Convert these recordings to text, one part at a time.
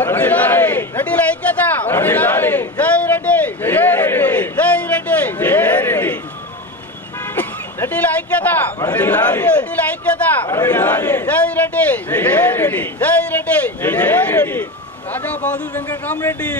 రెడ్డిల ఐక్యత, జై రెడ్డి, జై రెడ్డి, రెడ్డిల ఐక్యత, రెడ్డిల ఐక్యత, జై రెడ్డి, జై రెడ్డి, రాజా బహదూర్ వెంకటరామరెడ్డి.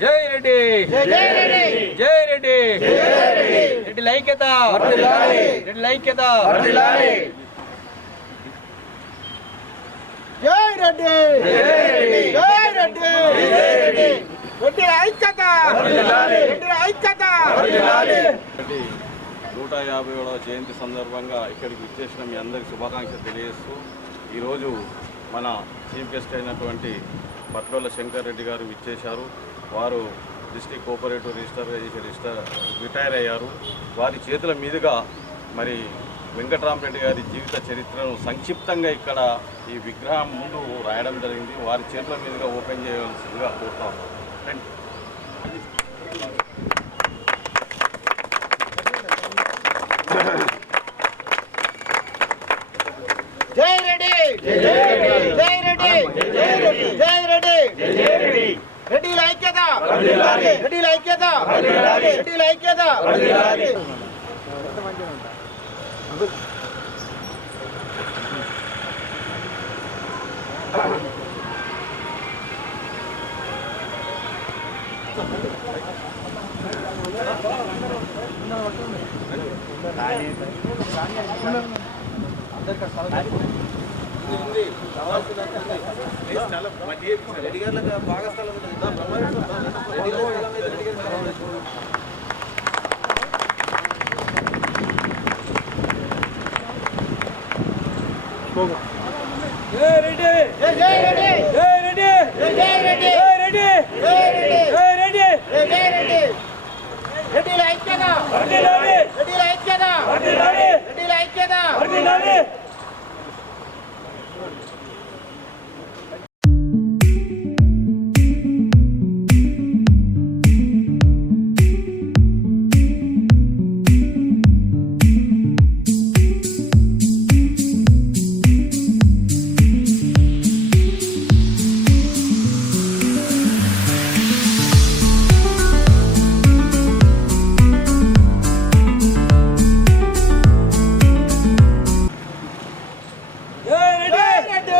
జై రెడ్డి, రెడ్డి ఐక్యత, రెడ్డి ఐక్యత, జై రెడ్డి, జై రెడ్డి, రెడ్డి ఐక్యత, రెడ్డి ఐక్యత. 150వ జయంతి సందర్భంగా ఇక్కడికి విచ్చేసిన మీ అందరికి శుభాకాంక్షలు తెలియజేస్తూ ఈరోజు మన చీఫ్ గెస్ట్ అయినటువంటి పట్లోల శంకర్ రెడ్డి గారు విచ్చేశారు. వారు డిస్ట్రిక్ట్ కోఆపరేటివ్ రిజిస్టర్ రిటైర్ అయ్యారు. వారి చేతుల మీదుగా మరి వెంకటరామరెడ్డి గారి జీవిత చరిత్రను సంక్షిప్తంగా ఇక్కడ ఈ విగ్రహం ముందు రాయడం జరిగింది. వారి చేతుల మీదుగా ఓపెన్ చేయవలసిందిగా కోరుతా ఉన్నాం. జై రెడ్డి, జై రెడ్డి, జై రెడ్డి, రెడ్డిల ఐక్యత, రెడ్డిల ఐక్యత, రెడ్డిల ఐక్యత. బాగా స్థలం జై రెడ్డి, జై రెడ్డి, జై రెడ్డి, జై రెడ్డి, జై రెడ్డి, జై రెడ్డి, జై రెడ్డి, జై రెడ్డి, రెడ్డిల ఐక్యత, వర్ధిల్లాలి, రెడ్డిల ఐక్యత, వర్ధిల్లాలి, రెడ్డిల ఐక్యత. వర్ధిల్లాలి. జై రెడ్డి,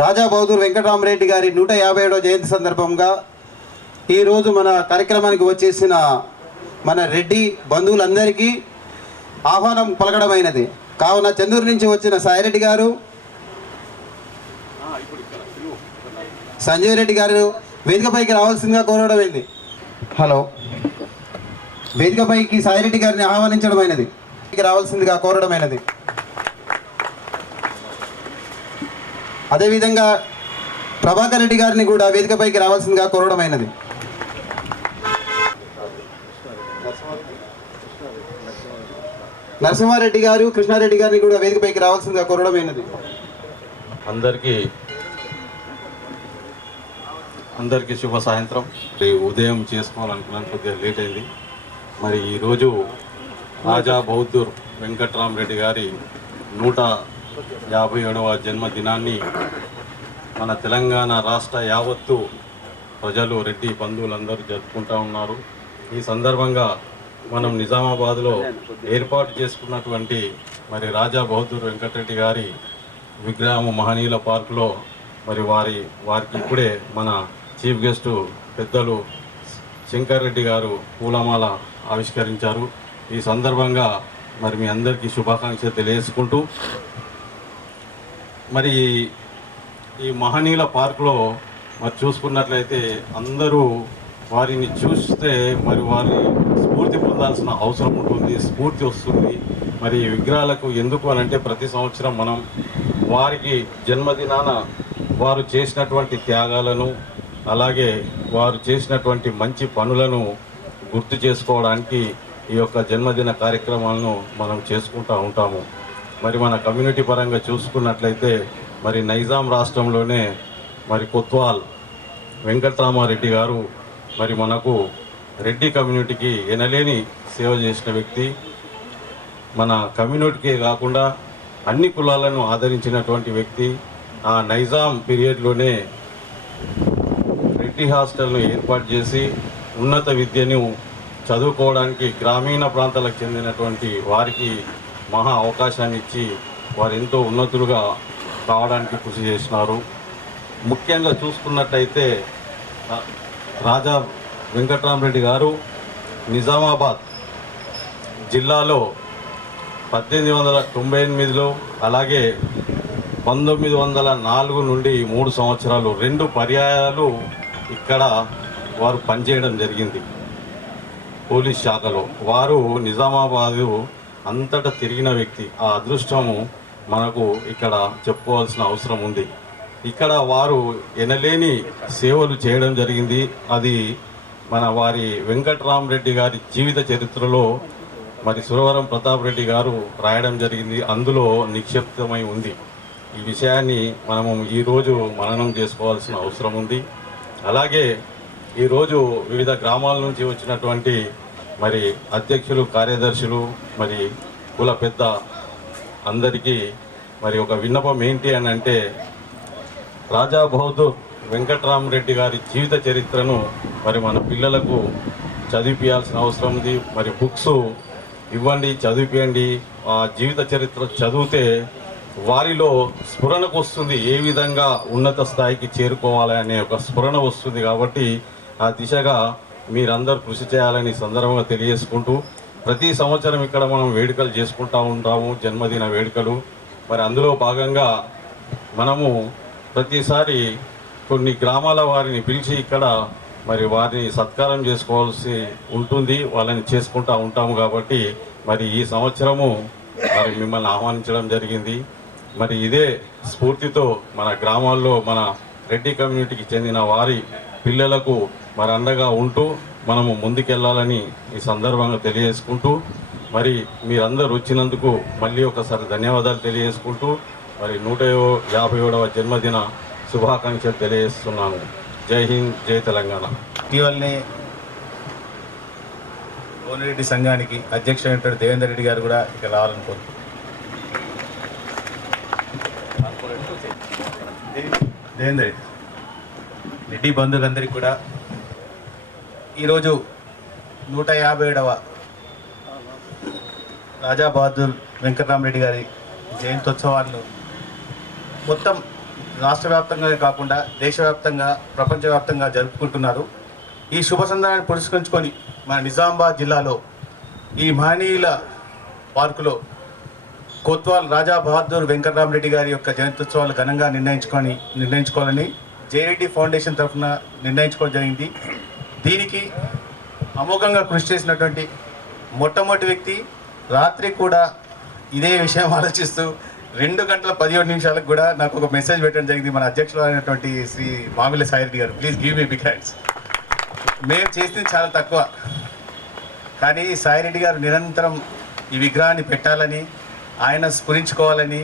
రాజా బహదూర్ వెంకటరామరెడ్డి గారి 157వ జయంతి సందర్భంగా ఈరోజు మన కార్యక్రమానికి వచ్చేసిన మన రెడ్డి బంధువులందరికీ ఆహ్వానం పలకడమైనది. కావున చెందూరు నుంచి వచ్చిన సాయిరెడ్డి గారు, సంజయ్ రెడ్డి గారు వేదికపైకి రావాల్సిందిగా కోరడమైంది. హలో, వేదికపైకి సాయిరెడ్డి గారిని ఆహ్వానించడమైనది, రావాల్సిందిగా కోరడమైనది. అదేవిధంగా ప్రభాకర్ రెడ్డి గారిని కూడా వేదికపైకి రావాల్సిందిగా కోరడమైనది. నరసింహారెడ్డి గారు, కృష్ణారెడ్డి గారిని కూడా వేదికపైకి రావాల్సిందిగా కోరడమైనది. అందరికీ శుభ సాయంత్రం. ఉదయం చేసుకోవాలనుకున్నాను, కొద్దిగా లేట్ అయింది. మరి ఈరోజు రాజా బహదూర్ వెంకటరామరెడ్డి గారి 157వ జన్మదినాన్ని మన తెలంగాణ రాష్ట్ర యావత్తు ప్రజలు, రెడ్డి బంధువులందరూ జరుపుకుంటూ ఉన్నారు. ఈ సందర్భంగా మనం నిజామాబాద్లో ఏర్పాటు చేసుకున్నటువంటి మరి రాజా బహదూర్ వెంకటరెడ్డి గారి విగ్రహం మహనీయుల పార్కులో మరి వారికి ఇప్పుడే మన చీఫ్ గెస్ట్ పెద్దలు శంకర్ రెడ్డి గారు పూలమాల ఆవిష్కరించారు. ఈ సందర్భంగా మరి మీ అందరికీ శుభాకాంక్షలు తెలియజేసుకుంటూ, మరి ఈ మహనీయుల పార్కులో మరి చూసుకున్నట్లయితే అందరూ వారిని చూస్తే మరి వారి స్ఫూర్తి పొందాల్సిన అవసరం ఉంటుంది, స్ఫూర్తి వస్తుంది. మరి విగ్రహాలకు ఎందుకు అనంటే ప్రతి సంవత్సరం మనం వారికి జన్మదినాన వారు చేసినటువంటి త్యాగాలను, అలాగే వారు చేసినటువంటి మంచి పనులను గుర్తు చేసుకోవడానికి ఈ యొక్క జన్మదిన కార్యక్రమాలను మనం చేసుకుంటూ ఉంటాము. మరి మన కమ్యూనిటీ పరంగా చూసుకున్నట్లయితే మరి నైజాం రాష్ట్రంలోనే మరి కొత్వాల్ వెంకటరామారెడ్డి గారు మరి మనకు రెడ్డి కమ్యూనిటీకి ఎనలేని సేవ చేసిన వ్యక్తి. మన కమ్యూనిటీకే కాకుండా అన్ని కులాలను ఆదరించినటువంటి వ్యక్తి. ఆ నైజాం పీరియడ్లోనే రెడ్డి హాస్టల్ను ఏర్పాటు చేసి ఉన్నత విద్యను చదువుకోవడానికి గ్రామీణ ప్రాంతాలకు చెందినటువంటి వారికి మహా అవకాశాన్ని ఇచ్చి వారు ఎంతో ఉన్నతులుగా కావడానికి కృషి చేసినారు. ముఖ్యంగా చూసుకున్నట్టయితే రాజా వెంకటరామరెడ్డి గారు నిజామాబాద్ జిల్లాలో 1898లో అలాగే 1904 నుండి 3 సంవత్సరాలు 2 పర్యాయాలు ఇక్కడ వారు పనిచేయడం జరిగింది. పోలీస్ శాఖలో వారు నిజామాబాదు అంతటా తిరిగిన వ్యక్తి. ఆ అదృష్టము మనకు ఇక్కడ చెప్పుకోవాల్సిన అవసరం ఉంది. ఇక్కడ వారు ఎనలేని సేవలు చేయడం జరిగింది. అది మన వారి వెంకటరామరెడ్డి గారి జీవిత చరిత్రలో మరి సురవరం ప్రతాప్ రెడ్డి గారు రాయడం జరిగింది. అందులో నిక్షిప్తమై ఉంది. ఈ విషయాన్ని మనము ఈరోజు మననం చేసుకోవాల్సిన అవసరం ఉంది. అలాగే ఈరోజు వివిధ గ్రామాల నుంచి వచ్చినటువంటి మరి అధ్యక్షులు, కార్యదర్శులు, మరి కుల పెద్ద అందరికీ మరి ఒక విన్నపం ఏంటి అని అంటే, రాజా బహదూర్ వెంకటరామరెడ్డి గారి జీవిత చరిత్రను మరి మన పిల్లలకు చదివించాల్సిన అవసరం ఉంది. మరి బుక్స్ ఇవ్వండి, చదివించండి. ఆ జీవిత చరిత్ర చదివితే వారిలో స్ఫురణకు వస్తుంది, ఏ విధంగా ఉన్నత స్థాయికి చేరుకోవాలి అనే ఒక స్ఫురణ వస్తుంది. కాబట్టి ఆ దిశగా మీరందరూ కృషి చేయాలని సందర్భంగా తెలియజేసుకుంటూ, ప్రతి సంవత్సరం ఇక్కడ మనం వేడుకలు చేసుకుంటూ ఉంటాము, జన్మదిన వేడుకలు. మరి అందులో భాగంగా మనము ప్రతిసారి కొన్ని గ్రామాల వారిని పిలిచి ఇక్కడ మరి వారిని సత్కారం చేసుకోవాల్సి ఉంటుంది, వాళ్ళని చేసుకుంటూ ఉంటాము. కాబట్టి మరి ఈ సంవత్సరము మరి మిమ్మల్ని ఆహ్వానించడం జరిగింది. మరి ఇదే స్ఫూర్తితో మన గ్రామాల్లో మన రెడ్డి కమ్యూనిటీకి చెందిన వారి పిల్లలకు మరి అండగా ఉంటూ మనము ముందుకెళ్ళాలని ఈ సందర్భంగా తెలియజేసుకుంటూ, మరి మీరందరూ వచ్చినందుకు మళ్ళీ ఒకసారి ధన్యవాదాలు తెలియజేసుకుంటూ మరి 157వ జన్మదిన శుభాకాంక్షలు తెలియజేస్తున్నాను. జై హింద్, జై తెలంగాణ. ఇటీవలనే కోనిరెడ్డి సంఘానికి అధ్యక్షుడైనటువంటి దేవేందర్ రెడ్డి గారు కూడా ఇక్కడ రావాలనుకుంటున్నారు. దేవేందర్ రెడ్డి, రెడ్డి బంధువులందరికీ కూడా ఈరోజు 157వ రాజా బహదూర్ వెంకటరామరెడ్డి గారి జయంత్యోత్సవాలను మొత్తం రాష్ట్ర వ్యాప్తంగా కాకుండా దేశవ్యాప్తంగా ప్రపంచవ్యాప్తంగా జరుపుకుంటున్నారు. ఈ శుభ సందర్భాన్ని పురస్కరించుకొని మన నిజామాబాద్ జిల్లాలో ఈ మహనీయుల పార్కులో కొత్వాల్ రాజా బహదూర్ వెంకటరామరెడ్డి గారి యొక్క జయంత్యోత్సవాలు ఘనంగా నిర్ణయించుకోవాలని జేరెడ్డి ఫౌండేషన్ తరఫున నిర్ణయించుకోవడం జరిగింది. దీనికి అమోఘంగా కృషి చేసినటువంటి మొట్టమొదటి వ్యక్తి, రాత్రి కూడా ఇదే విషయం ఆలోచిస్తూ 2 గంటల 17 నిమిషాలకు కూడా నాకు ఒక మెసేజ్ పెట్టడం జరిగింది మన అధ్యక్షులు అయినటువంటి శ్రీ మామిళ్ళ సాయిరెడ్డి గారు. Please give me big hands. మేము చేసింది చాలా తక్కువ, కానీ సాయిరెడ్డి గారు నిరంతరం ఈ విగ్రహాన్ని పెట్టాలని, ఆయన స్ఫురించుకోవాలని,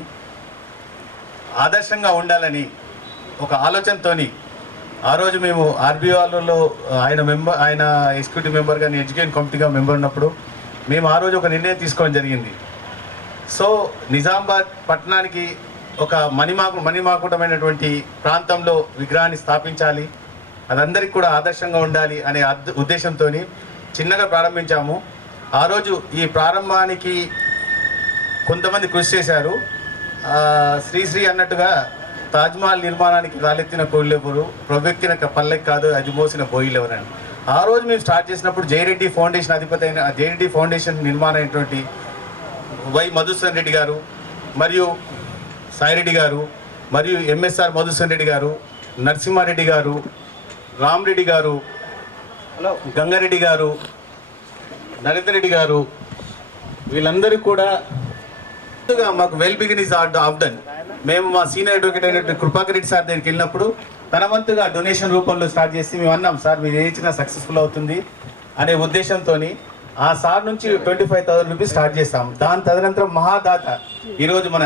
ఆదర్శంగా ఉండాలని ఒక ఆలోచనతోని ఆ రోజు మేము ఆర్బీఓలో ఆయన ఎగ్జిక్యూటివ్ మెంబర్ కానీ ఎడ్యుకేషన్ కమిటీగా మెంబర్ ఉన్నప్పుడు మేము ఆ రోజు ఒక నిర్ణయం తీసుకోవడం జరిగింది. సో నిజామాబాద్ పట్టణానికి ఒక మణిమాకుటమైనటువంటి ప్రాంతంలో విగ్రహాన్ని స్థాపించాలి, అదందరికీ కూడా ఆదర్శంగా ఉండాలి అనే ఉద్దేశంతో చిన్నగా ప్రారంభించాము. ఆ రోజు ఈ ప్రారంభానికి కొంతమంది కృషి చేశారు. శ్రీశ్రీ అన్నట్టుగా తాజ్మహల్ నిర్మాణానికి రాలెత్తిన కోళ్ళెవరు, ప్రవ్యక్తిన పల్లెకి కాదు అది మోసిన బోయిలెవరని ఆ రోజు మేము స్టార్ట్ చేసినప్పుడు జేరెడ్డి ఫౌండేషన్ అధిపతి అయిన జేరెడ్డి ఫౌండేషన్ నిర్మాణం అయినటువంటి వై మధుసూదన్ రెడ్డి గారు మరియు సాయిరెడ్డి గారు మరియు ఎంఎస్ఆర్ మధుసూదన్ రెడ్డి గారు, నరసింహారెడ్డి గారు, రామరెడ్డి గారు, గంగారెడ్డి గారు, నరేందర్ రెడ్డి గారు, వీళ్ళందరూ కూడా మాకు well begin is of done. మేము మా సీనియర్ అడ్వకేట్ అయినటువంటి కృపాకర్ రెడ్డి సార్ దగ్గరికి వెళ్ళినప్పుడు తన వంతుగా డొనేషన్ రూపంలో స్టార్ట్ చేసి మేము అన్నాం, సార్ మీరు ఏచ్చినా సక్సెస్ఫుల్ అవుతుంది అనే ఉద్దేశంతో ఆ సార్ నుంచి 25,000 రూపీస్ స్టార్ట్ చేస్తాం. దాని తదనంతరం మహాదాత ఈరోజు మన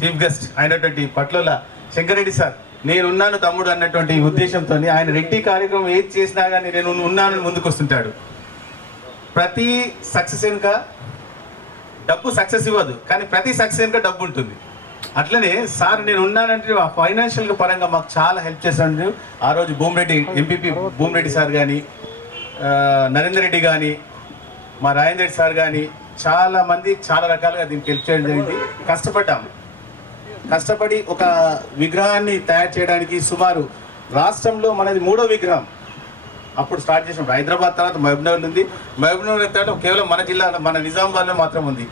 చీఫ్ గెస్ట్ అయినటువంటి పట్లోల శంకరెడ్డి సార్ నేనున్నాను తమ్ముడు అన్నటువంటి ఉద్దేశంతో ఆయన రెడ్డి కార్యక్రమం ఏది చేసినా కానీ నేను ఉన్నానని ముందుకు వస్తుంటాడు. ప్రతి సక్సెస్ వెనుక డబ్బు సక్సెస్ ఇవ్వదు, కానీ ప్రతి సక్సెస్ వెనుక డబ్బు ఉంటుంది. అట్లనే సార్ నేను ఉన్నానంటే ఫైనాన్షియల్ పరంగా మాకు చాలా హెల్ప్ చేశాడు. ఆ రోజు భూమిరెడ్డి ఎంపీపీ భూమిరెడ్డి సార్ కానీ, నరేందర్ రెడ్డి కానీ, మా రాజేంద్ర రెడ్డి సార్ కానీ చాలామంది చాలా రకాలుగా దీనికి హెల్ప్ చేయడం జరిగింది. కష్టపడి ఒక విగ్రహాన్ని తయారు చేయడానికి సుమారు రాష్ట్రంలో మనది 3వ విగ్రహం అప్పుడు స్టార్ట్ చేసాం. హైదరాబాద్ తర్వాత మహబూబ్నగర్ ఉంది, మహబూబ్నగర్ తర్వాత కేవలం మన జిల్లా మన నిజామాబాద్లో మాత్రం ఉంది.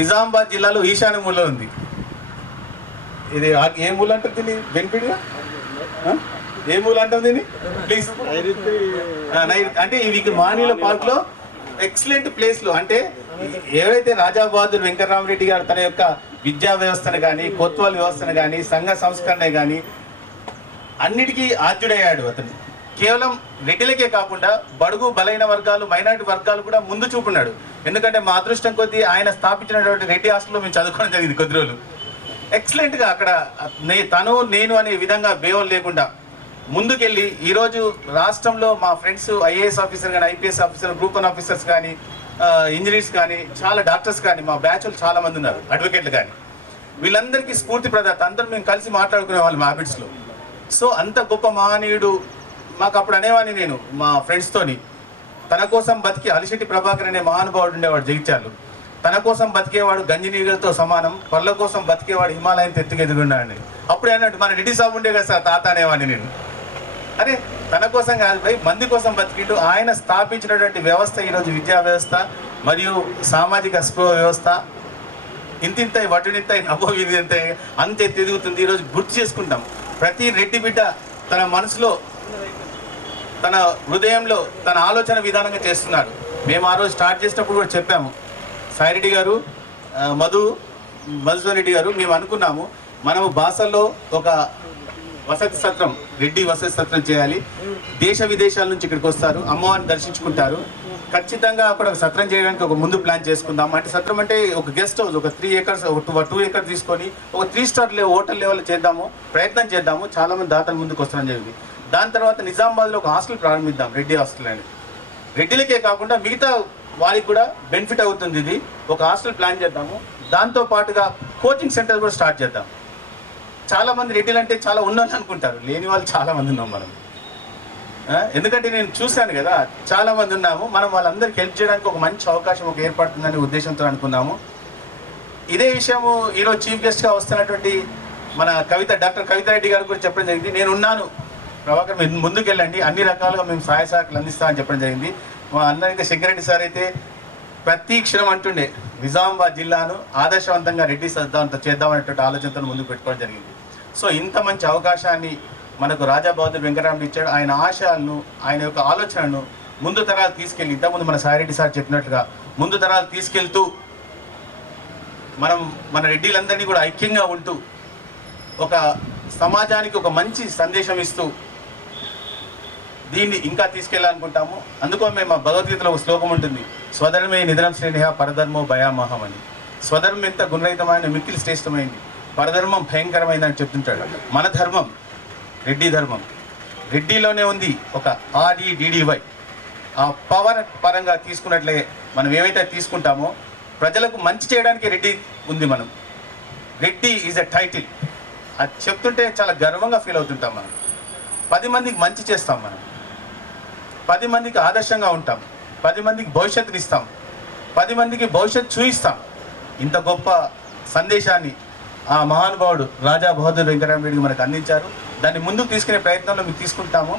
నిజామాబాద్ జిల్లాలో ఈశాన్య మూలలో ఉంది. ఇది ఏ మూల అంటుంది దీన్ని బెనిఫిట్గా ఏ మూల అంటుంది దీన్ని ప్లీజ్ అంటే ఇవి మానీల పార్క్లో ఎక్సలెంట్ ప్లేస్లు. అంటే ఎవరైతే రాజా బహదూర్ వెంకటరామరెడ్డి గారు తన యొక్క విద్యా వ్యవస్థను కానీ, కొత్వాల్ వ్యవస్థను కానీ, సంఘ సంస్కరణ కానీ అన్నిటికీ ఆద్యుడయ్యాడు. అతను కేవలం రెడ్డిలకే కాకుండా బడుగు బలైన వర్గాలు, మైనారిటీ వర్గాలు కూడా ముందు చూపున్నాడు. ఎందుకంటే మా అదృష్టం కొద్దీ ఆయన స్థాపించినటువంటి రెడ్డి హాస్టల్లో మేము చదువుకోవడం జరిగింది కొద్ది రోజులు. ఎక్సలెంట్గా అక్కడ నేను అనే విధంగా భేవం లేకుండా ముందుకెళ్ళి ఈరోజు రాష్ట్రంలో మా ఫ్రెండ్స్ ఐఏఎస్ ఆఫీసర్ కానీ, ఐపీఎస్ ఆఫీసర్, గ్రూప్ 1 ఆఫీసర్స్ కానీ, ఇంజనీర్స్ కానీ, చాలా డాక్టర్స్ కానీ, మా బ్యాచ్లు చాలామంది ఉన్నారు, అడ్వకేట్లు కానీ. వీళ్ళందరికీ స్ఫూర్తి ప్రదాత. అందరూ మేము కలిసి మాట్లాడుకునే వాళ్ళు మా హ్యాబిట్స్లో. సో అంత గొప్ప మహనీయుడు మాకు అప్పుడు అనేవాడిని నేను మా ఫ్రెండ్స్తోని, తన కోసం బతికి అలిశెట్టి ప్రభాకర్ అనే మహానుభావుడు ఉండేవాడు జగిత్యాలు. తన కోసం బతికేవాడు గంజినీగలతో సమానం, పళ్ళ కోసం బతికేవాడు హిమాలయం ఎత్తుకెదుగున్నాడని. అప్పుడు అన్నట్టు మన రెడ్డి సాబు ఉండే కదా సార్ తాత అనేవాడిని నేను. అరే తన కోసం కాదు భయ్, మంది కోసం బతికింటూ ఆయన స్థాపించినటువంటి వ్యవస్థ ఈరోజు విద్యా వ్యవస్థ మరియు సామాజిక స్పృహ వ్యవస్థ ఇంతింత వటునింత నభోవింత అంత ఎదుగుతుంది. ఈరోజు గుర్తు చేసుకుంటాం. ప్రతి రెడ్డి బిడ్డ తన మనసులో, తన హృదయంలో, తన ఆలోచన విధానంగా చేస్తున్నారు. మేము ఆ రోజు స్టార్ట్ చేసినప్పుడు కూడా చెప్పాము, సాయిరెడ్డి గారు, మధుసూదన్ రెడ్డి గారు, మేము అనుకున్నాము మనము బాసల్లో ఒక వసతి సత్రం, రెడ్డి వసతి సత్రం చేయాలి. దేశ విదేశాల నుంచి ఇక్కడికి వస్తారు, అమ్మవారిని దర్శించుకుంటారు. ఖచ్చితంగా అక్కడ ఒక సత్రం చేయడానికి ఒక ముందు ప్లాన్ చేసుకుందాం. అంటే సత్రం అంటే ఒక గెస్ట్ హౌస్, ఒక 3 acres, ఒక 2 acres తీసుకొని ఒక 3 star హోటల్ లెవెల్ చేద్దాము, ప్రయత్నం చేద్దాము. చాలామంది దాతలు ముందుకు వస్తారని జరిగింది. దాని తర్వాత నిజామాబాద్లో ఒక హాస్టల్ ప్రారంభిద్దాం, రెడ్డి హాస్టల్ అని. రెడ్డిలకే కాకుండా మిగతా వారికి కూడా బెనిఫిట్ అవుతుంది. ఇది ఒక హాస్టల్ ప్లాన్ చేద్దాము. దాంతో పాటుగా కోచింగ్ సెంటర్ కూడా స్టార్ట్ చేద్దాం. చాలామంది రెడ్డిలు అంటే చాలా ఉన్నోళ్ళు అనుకుంటారు, లేని వాళ్ళు చాలామంది ఉన్నాం మనం. ఎందుకంటే నేను చూశాను కదా, చాలామంది ఉన్నాము. మనం వాళ్ళందరికీ హెల్ప్ చేయడానికి ఒక మంచి అవకాశం ఒక ఏర్పడుతుందనే ఉద్దేశంతో అనుకున్నాము. ఇదే విషయము ఈరోజు చీఫ్ గెస్ట్గా వస్తున్నటువంటి మన డాక్టర్ కవిత రెడ్డి గారు కూడా చెప్పడం జరిగింది. నేను ఉన్నాను ప్రభాకర్, మీరు ముందుకు వెళ్ళండి, అన్ని రకాలుగా మేము సహాయ సహకారాలు అందిస్తామని చెప్పడం జరిగింది. మా అన్నైతే శంకరెడ్డి సార్ అయితే ప్రతి క్షణం అంటుండే నిజామాబాద్ జిల్లాను ఆదర్శవంతంగా రెడ్డి సద్దాంతో చేద్దామనేటువంటి ఆలోచనతో ముందుకు పెట్టుకోవడం జరిగింది. సో ఇంత మంచి అవకాశాన్ని మనకు రాజా బహదూర్ వెంకటరామరెడ్డి ఇచ్చాడు. ఆయన ఆశయాలను, ఆయన యొక్క ఆలోచనను ముందు తరాలు తీసుకెళ్ళి, ఇంతకుముందు మన సాయిరెడ్డి సార్ చెప్పినట్లుగా ముందు తరాలు తీసుకెళ్తూ మన రెడ్డిలందరినీ కూడా ఐక్యంగా ఉంటూ ఒక సమాజానికి ఒక మంచి సందేశం ఇస్తూ దీన్ని ఇంకా తీసుకెళ్ళాలనుకుంటాము. అందుకో మేము మా భగవద్గీతలో ఒక శ్లోకం ఉంటుంది, స్వధర్మే నిధనం శ్రేణిహ పరధర్మో భయామహం అని. స్వధర్మం ఎంత గుణరహితమైన మిక్కిలి శ్రేష్టమైంది, పరధర్మం భయంకరమైంది అని చెప్తుంటాడు. మన ధర్మం రెడ్డి ధర్మం, రెడ్డిలోనే ఉంది ఒక REDDY. ఆ పవర్ పరంగా తీసుకున్నట్లే మనం ఏవైతే తీసుకుంటామో ప్రజలకు మంచి చేయడానికి రెడ్డి ఉంది. మనం రెడ్డి ఈజ్ ఎ టైటిల్, అది చెప్తుంటే చాలా గర్వంగా ఫీల్ అవుతుంటాం. మనం 10 మందికి మంచి చేస్తాం, మనం 10 మందికి ఆదర్శంగా ఉంటాం, 10 మందికి భవిష్యత్తుని ఇస్తాం, 10 మందికి భవిష్యత్తు చూపిస్తాం. ఇంత గొప్ప సందేశాన్ని ఆ మహానుభావుడు రాజా బహదూర్ వెంకటరామరెడ్డి మనకు అందించారు. దాన్ని ముందుకు తీసుకునే ప్రయత్నంలో మేము తీసుకుంటాము.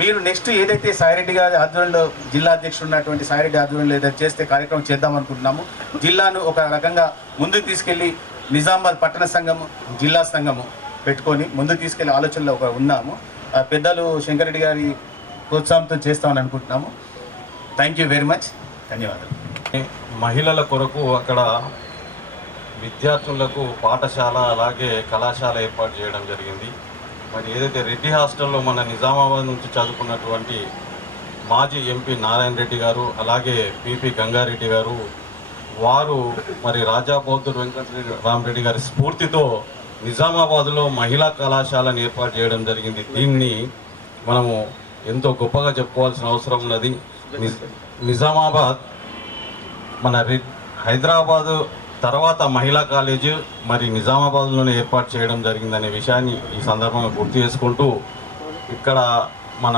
మీరు నెక్స్ట్ ఏదైతే సాయిరెడ్డి గారి ఆధ్వర్యంలో, జిల్లా అధ్యక్షుడు ఉన్నటువంటి సాయిరెడ్డి ఆధ్వర్యంలో ఏదైతే చేస్తే కార్యక్రమం చేద్దాం అనుకుంటున్నాము. జిల్లాను ఒక రకంగా ముందుకు తీసుకెళ్ళి నిజామాబాద్ పట్టణ సంఘము, జిల్లా సంఘము పెట్టుకొని ముందుకు తీసుకెళ్లే ఆలోచనలో ఉన్నాము. పెద్దలు శంకరెడ్డి గారి ప్రోత్సాహంతో చేస్తామని అనుకుంటున్నాము. థ్యాంక్ యూ వెరీ మచ్, ధన్యవాదాలు. మహిళల కొరకు అక్కడ విద్యార్థులకు పాఠశాల అలాగే కళాశాల ఏర్పాటు చేయడం జరిగింది. మరి ఏదైతే రెడ్డి హాస్టల్లో మన నిజామాబాద్ నుంచి చదువుకున్నటువంటి మాజీ ఎంపీ నారాయణ రెడ్డి గారు అలాగే పిపి గంగారెడ్డి గారు, వారు మరి రాజా బహదూర్ వెంకటరామరెడ్డి గారి స్ఫూర్తితో నిజామాబాద్లో మహిళా కళాశాలను ఏర్పాటు చేయడం జరిగింది. దీన్ని మనము ఎంతో గొప్పగా చెప్పుకోవాల్సిన అవసరం ఉన్నది. నిజామాబాద్ మన హైదరాబాదు తర్వాత మహిళా కాలేజీ మరి నిజామాబాద్లోనే ఏర్పాటు చేయడం జరిగిందనే విషయాన్ని ఈ సందర్భంగా గుర్తు చేసుకుంటూ, ఇక్కడ మన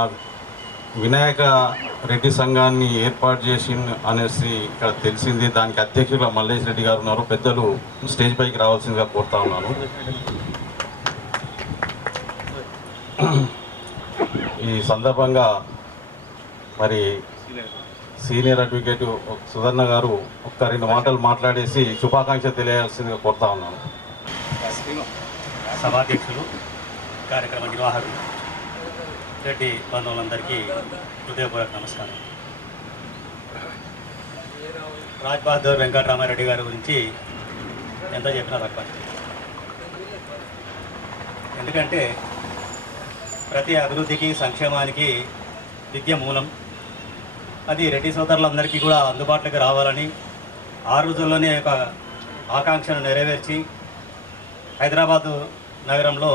వినాయక రెడ్డి సంఘాన్ని ఏర్పాటు చేసి అనేసి ఇక్కడ తెలిసింది. దానికి అధ్యక్షులుగా మల్లేష్ రెడ్డి గారు ఉన్నారు. పెద్దలు స్టేజ్ పైకి రావాల్సిందిగా కోరుతా ఉన్నాను. ఈ సందర్భంగా మరి సీనియర్ అడ్వకేట్ సుధర్ణ గారు ఒక్క 2 మాటలు మాట్లాడేసి శుభాకాంక్షలు తెలియాల్సిందిగా కోరుతా ఉన్నాను. సభాధ్యక్షులు, కార్యక్రమ నిర్వాహకులు, రెడ్డి బంధువులందరికీ హృదయపూర్వక నమస్కారం. రాజ్ బహదూర్ వెంకటరామారెడ్డి గారి గురించి ఎంత చెప్పినా తక్కువ. ఎందుకంటే ప్రతి అభివృద్ధికి, సంక్షేమానికి విద్య మూలం. అది రెడ్డి సోదరులందరికీ కూడా అందుబాటులోకి రావాలని ఆ రోజుల్లోనే ఒక ఆకాంక్షను నెరవేర్చి హైదరాబాదు నగరంలో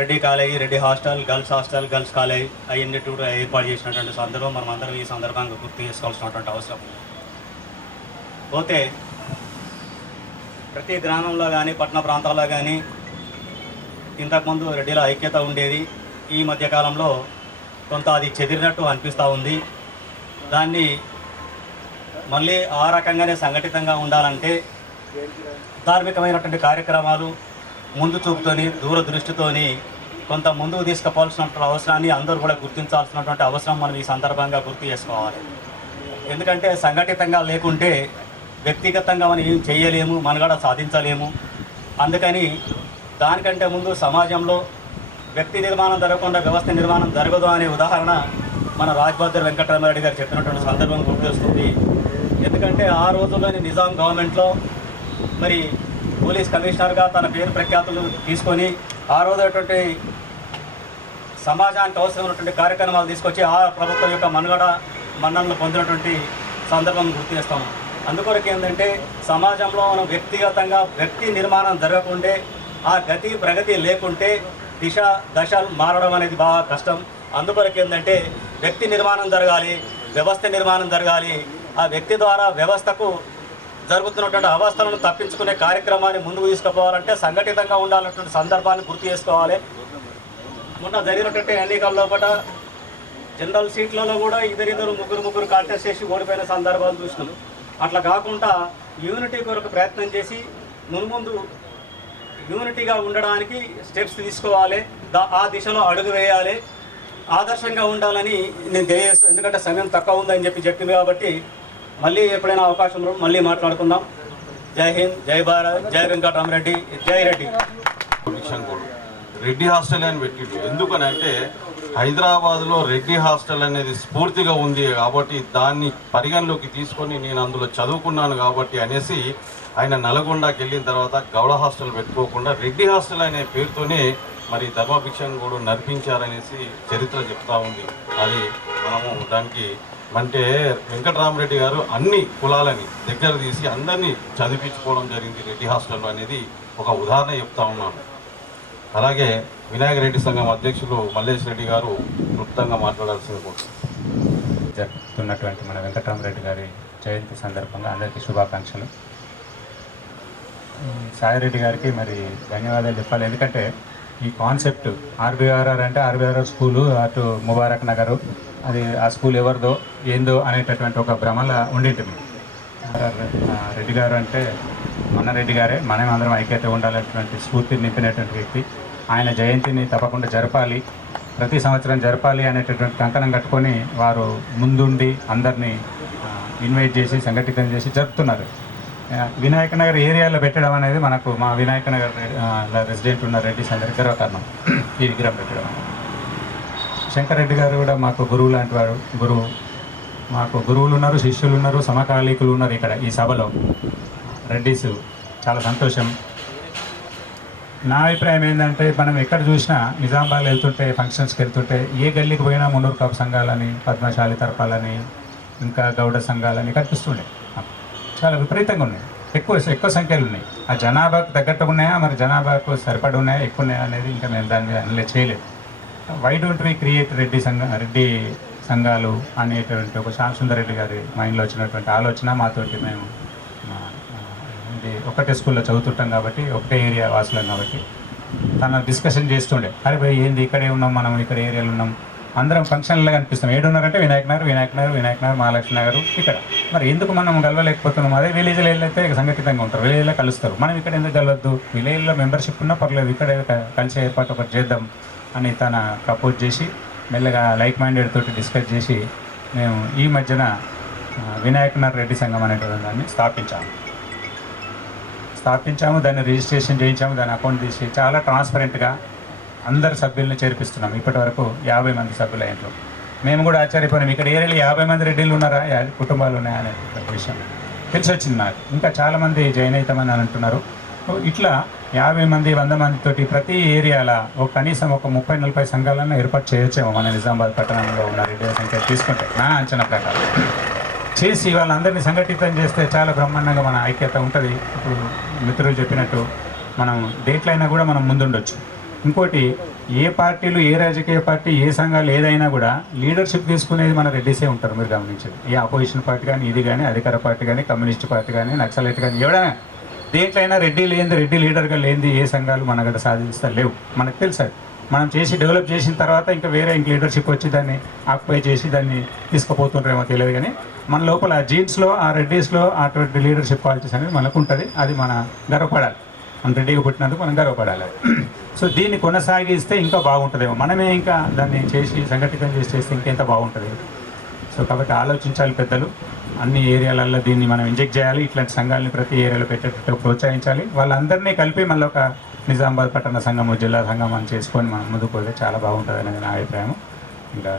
Reddy college, Reddy hostel, girls college అవన్నీ కూడా ఏర్పాటు చేసినటువంటి సందర్భం మనం అందరం ఈ సందర్భంగా గుర్తు చేసుకోవాల్సినటువంటి అవసరం ఉంది. పోతే ప్రతి గ్రామంలో కానీ పట్టణ ప్రాంతాల్లో కానీ ఇంతకుముందు రెడ్డిల ఐక్యత ఉండేది. ఈ మధ్యకాలంలో కొంత అది చెదిరినట్టు అనిపిస్తూ ఉంది. దాన్ని మళ్ళీ ఆ రకంగానే సంఘటితంగా ఉండాలంటే ధార్మికమైనటువంటి కార్యక్రమాలు ముందు చూపుతోని, దూరదృష్టితోని కొంత ముందుకు తీసుకుపోవాల్సినటువంటి అవసరాన్ని అందరూ కూడా గుర్తించాల్సినటువంటి అవసరం మనం ఈ సందర్భంగా గుర్తు చేసుకోవాలి. ఎందుకంటే సంఘటితంగా లేకుంటే వ్యక్తిగతంగా మనం ఏం చేయలేము, మనుగడ సాధించలేము. అందుకని దానికంటే ముందు సమాజంలో వ్యక్తి నిర్మాణం జరగకుండా వ్యవస్థ నిర్మాణం జరగదు అనే ఉదాహరణ మన రాజ్ బహదూర్ వెంకటరామారెడ్డి గారు చెప్పినటువంటి సందర్భం గుర్తొస్తుంది. ఎందుకంటే ఆ రోజుల్లోని నిజాం గవర్నమెంట్లో మరి పోలీస్ కమిషనర్గా తన పేరు ప్రఖ్యాతులు తీసుకొని ఆ రోజుటువంటి సమాజానికి అవసరమైనటువంటి కార్యక్రమాలు తీసుకొచ్చి ఆ ప్రభుత్వం యొక్క మన్ననలు పొందినటువంటి సందర్భం గుర్తు చేస్తాము. అందుకొరకు ఏంటంటే సమాజంలో మనం వ్యక్తిగతంగా వ్యక్తి నిర్మాణం జరగకుంటే, ఆ గతి ప్రగతి లేకుంటే దిశ దశలు మారడం అనేది బాగా కష్టం. అందుకొరకు ఏంటంటే వ్యక్తి నిర్మాణం జరగాలి, వ్యవస్థ నిర్మాణం జరగాలి. ఆ వ్యక్తి ద్వారా వ్యవస్థకు జరుగుతున్నటువంటి అవస్థలను తప్పించుకునే కార్యక్రమాన్ని ముందుకు తీసుకుపోవాలంటే సంఘటితంగా ఉండాలన్నటువంటి సందర్భాన్ని గుర్తు చేసుకోవాలి. మొన్న జరిగినటువంటి ఎన్నికల్లో కూడా జనరల్ సీట్లలో కూడా ఇద్దరు ముగ్గురు కాంటెస్ట్ చేసి ఓడిపోయిన సందర్భాలు చూసినాం. అట్లా కాకుండా యూనిటీ కొరకు ప్రయత్నం చేసి మున్ముందు యూనిటీగా ఉండడానికి స్టెప్స్ తీసుకోవాలి, ఆ దిశలో అడుగు వేయాలి, ఆదర్శంగా ఉండాలని నేను తెలియజేస్తాను. ఎందుకంటే సమయం తక్కువ ఉందని చెప్పింది కాబట్టి మళ్ళీ ఎప్పుడైనా అవకాశం మళ్ళీ మాట్లాడుకుందాం. జై హింద్, జై భారత్, జై వెంకటరామరెడ్డి, జై రెడ్డి. రెడ్డి హాస్టల్ అని పెట్టిండు. ఎందుకని అంటే హైదరాబాద్లో రెడ్డి హాస్టల్ అనేది స్ఫూర్తిగా ఉంది కాబట్టి దాన్ని పరిగణలోకి తీసుకొని నేను అందులో చదువుకున్నాను కాబట్టి అనేసి ఆయన నల్గొండకి వెళ్ళిన తర్వాత గౌడ హాస్టల్ పెట్టుకోకుండా రెడ్డి హాస్టల్ అనే పేరుతోనే మరి ధర్మభిక్షను కూడా నడిపించారనేసి చరిత్ర చెప్తా ఉంది. అది మనము దానికి అంటే వెంకటరామరెడ్డి గారు అన్ని కులాలని దగ్గర తీసి అందరినీ చదివించుకోవడం జరిగింది రెడ్డి హాస్టల్లో అనేది ఒక ఉదాహరణ చెప్తా ఉన్నాను. అలాగే వినాయక రెడ్డి సంఘం అధ్యక్షులు మల్లేష్ రెడ్డి గారు క్లుప్తంగా మాట్లాడాల్సింది జరుగుతున్నటువంటి మన వెంకటరామరెడ్డి గారి జయంతి సందర్భంగా అందరికీ శుభాకాంక్షలు. సాయిరెడ్డి గారికి మరి ధన్యవాదాలు చెప్పాలి. ఎందుకంటే ఈ కాన్సెప్ట్ ఆర్బీఆర్ఆర్ అంటే ఆర్బీఆర్ఆర్ స్కూలు, అటు ముబారక్ నగరు, అది ఆ స్కూల్ ఎవరిదో ఏందో అనేటటువంటి ఒక భ్రమల ఉండింటిమి. రెడ్డి గారు అంటే మన రెడ్డి గారే, మనం అందరం ఐక్యత ఉండాలనేటువంటి స్ఫూర్తిని నింపినటువంటి వ్యక్తి. ఆయన జయంతిని తప్పకుండా జరపాలి, ప్రతి సంవత్సరం జరపాలి అనేటటువంటి కంకణం కట్టుకొని వారు ముందుండి అందరినీ ఇన్వైట్ చేసి సంఘటితం చేసి జరుపుతున్నారు. వినాయక నగర్ ఏరియాలో పెట్టడం అనేది మనకు మా వినాయక నగర్ రెసిడెంట్ ఉన్న రెడ్డిస్ అందరి గర్వకారణం ఈ విగ్రహం పెట్టడం. శంకర్ రెడ్డి గారు కూడా మాకు గురువు లాంటి వాడు. మాకు గురువులు ఉన్నారు, శిష్యులు ఉన్నారు, సమకాలీకులు ఉన్నారు ఇక్కడ ఈ సభలో. రెడ్డిస్ చాలా సంతోషం. నా అభిప్రాయం ఏంటంటే మనం ఎక్కడ చూసినా నిజామాబాద్ వెళ్తుంటే, ఫంక్షన్స్కి వెళ్తుంటే ఏ గల్లీకి పోయినా మున్నూరు కాపు సంఘాలని, పద్మశాలి తరపాలని, ఇంకా గౌడ సంఘాలని కనిపిస్తుండే. చాలా విపరీతంగా ఉన్నాయి, ఎక్కువ సంఖ్యలు ఉన్నాయి. ఆ జనాభాకు తగ్గట్టు ఉన్నాయా, మరి జనాభాకు సరిపడి ఉన్నాయా, ఎక్కువ ఉన్నాయా అనేది ఇంకా మేము దాని మీద అనలైజ్ చేయలేదు. Why don't we create Reddy సంఘాలు అనేటువంటి ఒక శ్యామ్ సుందర్ రెడ్డి గారి మైండ్లో వచ్చినటువంటి ఆలోచన. మాతోటి మేము ఒకటే స్కూల్లో చదువుతుంటాం కాబట్టి, ఒకటే ఏరియా వాసులం కాబట్టి తన డిస్కషన్ చేస్తుండే. అరే భయ్ ఏంది ఇక్కడే ఉన్నాం, మనం ఇక్కడ ఏరియాలో ఉన్నాం, అందరం ఫంక్షన్లో కనిపిస్తాం. ఏడున్నారంటే వినాయక నగర్, మహాలక్ష్మి నగర్ ఇక్కడ. మరి ఎందుకు మనం కలవలేకపోతున్నాం? అదే విలేజ్లో వెళ్ళైతే సంఘటితంగా ఉంటారు, విలేజ్లో కలుస్తారు. మనం ఇక్కడ ఎందుకు కలవద్దు? విలేజ్లో మెంబర్షిప్ ఉన్నా పర్లేదు, ఇక్కడే కలిసే ఏర్పాటు ఒకటి చేద్దాం అని తన ప్రపోజ్ చేసి మెల్లగా లైక్ మైండెడ్ తోటి డిస్కస్ చేసి మేము ఈ మధ్యన వినాయక నగర్ రెడ్డి సంఘం అనేటువంటి దాన్ని స్థాపించాము. దాన్ని రిజిస్ట్రేషన్ చేయించాము, దాని అకౌంట్ తీసి చాలా ట్రాన్స్పరెంట్గా అందరు సభ్యులను చేర్పిస్తున్నాం. ఇప్పటి వరకు 50 మంది సభ్యుల ఇంట్లో. మేము కూడా ఆశ్చర్యపోయినాం, ఇక్కడ ఏరియాలో 50 మంది రెడ్డిలు ఉన్నారా, 50 కుటుంబాలు ఉన్నాయా అనే విషయం తెలిసి వచ్చింది నాకు. ఇంకా చాలామంది జాయిన్ అవుతామని అంటున్నారు. ఇట్లా 50 మంది 100 మందితోటి ప్రతి ఏరియాలో కనీసం ఒక 30-40 సంఘాలను ఏర్పాటు చేయొచ్చేమో మన నిజామాబాద్ పట్టణంలో ఉన్న రెడ్డిల సంఖ్య తీసుకుంటే నా అంచనా ప్రకారం. చేసి వాళ్ళందరినీ సంఘటితం చేస్తే చాలా బ్రహ్మాండంగా మన ఐక్యత ఉంటుంది. ఇప్పుడు మిత్రులు చెప్పినట్టు మనం దేంట్లో అయినా కూడా మనం ముందుండొచ్చు. ఇంకోటి, ఏ పార్టీలు, ఏ రాజకీయ పార్టీ, ఏ సంఘాలు ఏదైనా కూడా లీడర్షిప్ తీసుకునేది మన రెడ్డిసే ఉంటారు. మీరు గమనించండి, ఏ అపోజిషన్ పార్టీ కానీ, ఇది కానీ, అధికార పార్టీ కానీ, కమ్యూనిస్ట్ పార్టీ కానీ, నక్సలైట్ కానీ, ఎవడైనా దేంట్లో అయినా రెడ్డి లేనిది, రెడ్డి లీడర్గా లేనిది ఏ సంఘాలు మన గడ సాధిస్తా లేవు. మనకు తెలుసు. మనం చేసి డెవలప్ చేసిన తర్వాత ఇంకా వేరే లీడర్షిప్ వచ్చి దాన్ని ఆక్యుపై చేసి దాన్ని తీసుకుపోతుంటారేమో తెలియదు. కానీ మన లోపల ఆ జీన్స్లో, ఆ రెడ్డిస్లో అటువంటి లీడర్షిప్ క్వాలిటీస్ అనేది మనకు ఉంటుంది. అది మన గర్వపడాలి. మన రెడ్డిగా పుట్టినందుకు మనం గర్వపడాలి. సో దీన్ని కొనసాగిస్తే ఇంకా బాగుంటుందేమో. మనమే ఇంకా దాన్ని చేసి సంఘటితం చేస్తే ఇంకెంత బాగుంటుంది. సో కాబట్టి ఆలోచించాలి పెద్దలు. అన్ని ఏరియాలలో దీన్ని మనం ఇంజెక్ట్ చేయాలి. ఇట్లాంటి సంఘాలని ప్రతి ఏరియాలో పెట్టేటట్టు ప్రోత్సహించాలి. వాళ్ళందరినీ కలిపి మళ్ళీ ఒక నిజామాబాద్ పట్టణ సంఘము, జిల్లా సంఘం అని చేసుకొని మనం ముందుకు పోతే చాలా బాగుంటుంది అనేది నా అభిప్రాయం. ఇంకా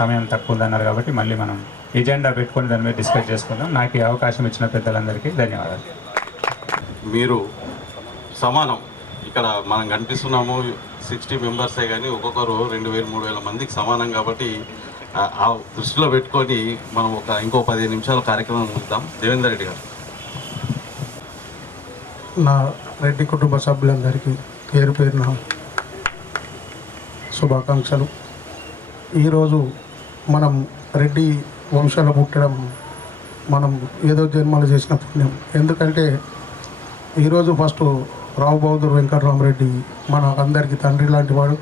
సమయం తక్కువ ఉందన్నారు కాబట్టి మళ్ళీ మనం ఎజెండా పెట్టుకొని దాని మీద డిస్కస్ చేసుకుందాం. నాకు ఈ అవకాశం ఇచ్చిన పెద్దలందరికీ ధన్యవాదాలు. మీరు సమానం. ఇక్కడ మనం కనిపిస్తున్నాము 60 మెంబర్సే, కానీ ఒక్కొక్కరు 2000-3000 మందికి సమానం. కాబట్టి ఆ దృష్టిలో పెట్టుకొని మనం ఇంకో 15 నిమిషాల కార్యక్రమం ముగిద్దాం. దేవేందర్ రెడ్డి గారు. నా రెడ్డి కుటుంబ సభ్యులందరికీ పేరు పేరున శుభాకాంక్షలు. ఈరోజు మనం రెడ్డి వంశాలు పుట్టడం మనం ఏదో జన్మలు చేసిన పుణ్యం. ఎందుకంటే ఈరోజు ఫస్ట్ రావు బహదూర్ వెంకటరామరెడ్డి మన అందరికీ తండ్రి లాంటి వాడు.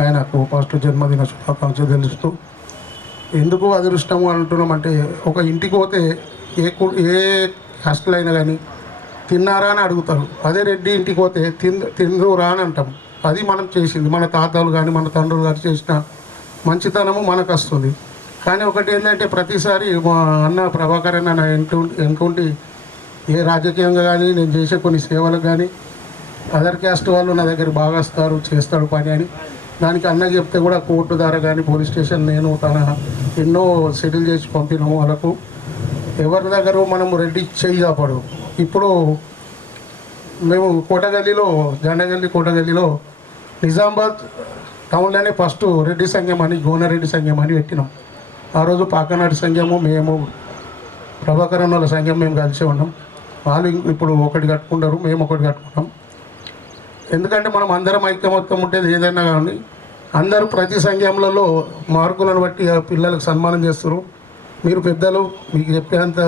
ఆయనకు ఫస్ట్ జన్మదిన శుభాకాంక్షలు తెలుస్తూ, ఎందుకు అదృష్టము అంటున్నామంటే, ఒక ఇంటికి పోతే ఏ హాస్టల్ అయినా కానీ తిన్నారా అని అడుగుతారు. అదే రెడ్డి ఇంటికి పోతే తిందురా అని అంటాం. అది మనం చేసింది, మన తాతలు కానీ మన తండ్రులు కానీ చేసిన మంచితనము మనకు వస్తుంది. కానీ ఒకటి ఏంటంటే ప్రతిసారి మా అన్న ప్రభాకర్ అన్న నా ఎన్కౌంటి ఏ రాజకీయంగా కానీ నేను చేసే కొన్ని సేవలకు కానీ అదర్ క్యాస్ట్ వాళ్ళు నా దగ్గర బాగా వస్తారు, చేస్తాడు పని అని. దానికి అన్న చెప్తే కూడా కోర్టు ద్వారా కానీ పోలీస్ స్టేషన్ నేను తన ఎన్నో సెటిల్ చేసి పంపినాము వాళ్ళకు. ఎవరి దగ్గర మనము రెడ్డి చెయ్యి కాపాడు. ఇప్పుడు మేము కోటగల్లీలో జండగల్లి కోటగల్లీలో నిజామాబాద్ టౌన్లోనే ఫస్ట్ రెడ్డి సంఘం అని గోనరెడ్డి సంఘం అని పెట్టినాం. ఆ రోజు పాకనాటి సంఘము మేము ప్రభాకరన్ వాళ్ళ సంఘం మేము కలిసి ఉన్నాం. వాళ్ళు ఇప్పుడు ఒకటి కట్టుకుంటారు, మేము ఒకటి కట్టుకున్నాం. ఎందుకంటే మనం అందరం ఐక్యమత్యం ఉంటేది ఏదైనా కానీ అందరూ ప్రతి సంఘంలో మార్కులను బట్టి ఆ పిల్లలకు సన్మానం చేస్తారు. మీరు పెద్దలు, మీకు చెప్పేంత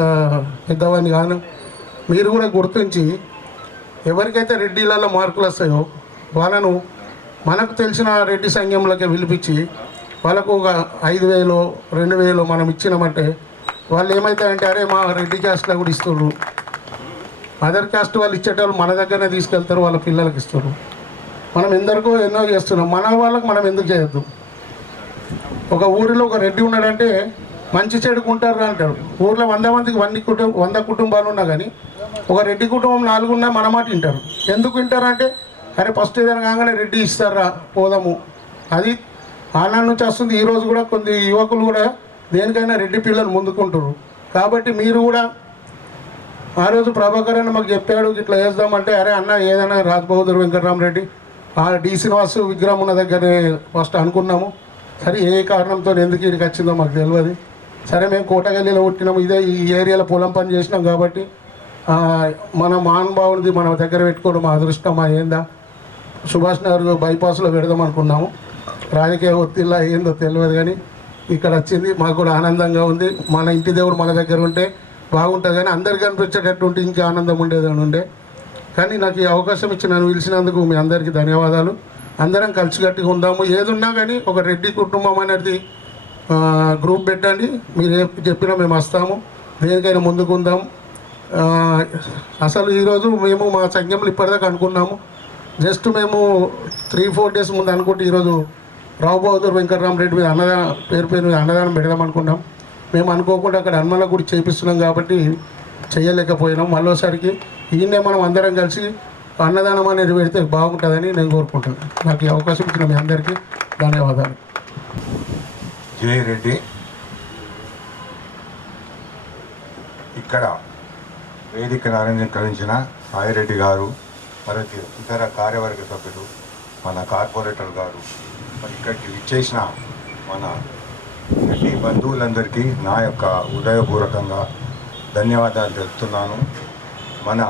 పెద్దవాడిని కాను, మీరు కూడా గుర్తించి ఎవరికైతే రెడ్డిలలో మార్కులు వస్తాయో వాళ్ళను మనకు తెలిసిన రెడ్డి సంఘంలోకి పిలిపించి వాళ్ళకు ఒక 5,000 2,000 మనం ఇచ్చినామంటే వాళ్ళు ఏమవుతాయంటే అరే మా రెడ్డి క్యాస్ట్లో కూడా ఇస్తారు, అదర్ క్యాస్ట్ వాళ్ళు ఇచ్చేటోళ్ళు మన దగ్గరనే తీసుకెళ్తారు, వాళ్ళ పిల్లలకి ఇస్తారు. మనం ఎందరికో ఎన్నో చేస్తున్నాం, మన వాళ్ళకి మనం ఎందుకు చేయొద్దు? ఒక ఊరిలో ఒక రెడ్డి ఉన్నాడంటే మంచి చెడుకుంటారు అంటారు. ఊర్లో 100 మందికి 100 కుటుంబాలు ఉన్నా కానీ ఒక రెడ్డి కుటుంబం 4 ఉన్నా మన మాట వింటారు. ఎందుకు వింటారు అంటే అరే ఫస్ట్ ఏదైనా కాగానే రెడ్డి ఇస్తారా పోదాము, అది ఆనాడు నుంచి వస్తుంది. ఈరోజు కూడా కొన్ని యువకులు కూడా దేనికైనా రెడ్డి పిల్లలు ముందుకుంటారు. కాబట్టి మీరు కూడా ఆ రోజు ప్రభాకర్ అన్న మాకు చెప్పాడు ఇట్లా వేద్దామంటే అరే అన్న ఏదైనా రాజ్బహదూర్ వెంకటరామరెడ్డి ఆ డి శ్రీనివాస్ విగ్రహం ఉన్న దగ్గరే ఫస్ట్ అనుకున్నాము. సరే ఏ కారణంతో ఎందుకు ఇక్కడికి వచ్చిందో మాకు తెలియదు. సరే మేము కోటగల్లీలో పుట్టినాము, ఇదే ఈ ఏరియాలో పొలం పని చేసినాం కాబట్టి మన మహానుభావునిది మన దగ్గర పెట్టుకోవడం మా అదృష్టం మా ఏందా. సుభాష్ నగర్ బైపాస్లో పెడదాం అనుకున్నాము. రాజకీయ ఒత్తిళ్ళ ఏందో తెలియదు కానీ ఇక్కడ వచ్చింది, మాకు కూడా ఆనందంగా ఉంది. మన ఇంటి దేవుడు మన దగ్గర ఉంటే బాగుంటుంది కానీ అందరికీ కనిపించేటట్టు ఉంటే ఇంకా ఆనందం ఉండేదని ఉండే. కానీ నాకు ఈ అవకాశం ఇచ్చి నన్ను పిలిచినందుకు మీ అందరికీ ధన్యవాదాలు. అందరం కలిసికట్టుగా ఉందాము. ఏదున్నా కానీ ఒక రెడ్డి కుటుంబం అనేది గ్రూప్ పెట్టండి, మీరు చెప్పినా మేము వస్తాము, దేనికైనా ముందుకు ఉందాం. అసలు ఈరోజు మేము మా సంఘంలో ఇప్పటిదాకా అనుకున్నాము, జస్ట్ మేము 3-4 డేస్ ముందు అనుకుంటే ఈరోజు రావు బహదూర్ వెంకటరామరెడ్డి మీద పేరు మీద అన్నదానం పెడదాం అనుకున్నాం. మేము అనుకోకుండా అక్కడ హనుమాన్ల గుడి చేపిస్తున్నాం కాబట్టి చేయలేకపోయినాం. మళ్ళీసారికి ఈయనే మనం అందరం కలిసి అన్నదానం అనేది పెడితే బాగుంటుందని నేను కోరుకుంటున్నాను. నాకు ఈ అవకాశం ఇచ్చిన మీ అందరికీ ధన్యవాదాలు. జై రెడ్డి. ఇక్కడ వేదికను అలంకరించిన సాయిరెడ్డి గారు, మరి ఇతర కార్యవర్గ సభ్యులు, మన కార్పొరేటర్ గారు, మరి ఇక్కడికి విచ్చేసిన మన రెడ్డి బంధువులందరికీ నా యొక్క హృదయపూర్వకంగా ధన్యవాదాలు తెలుపుతున్నాను. మన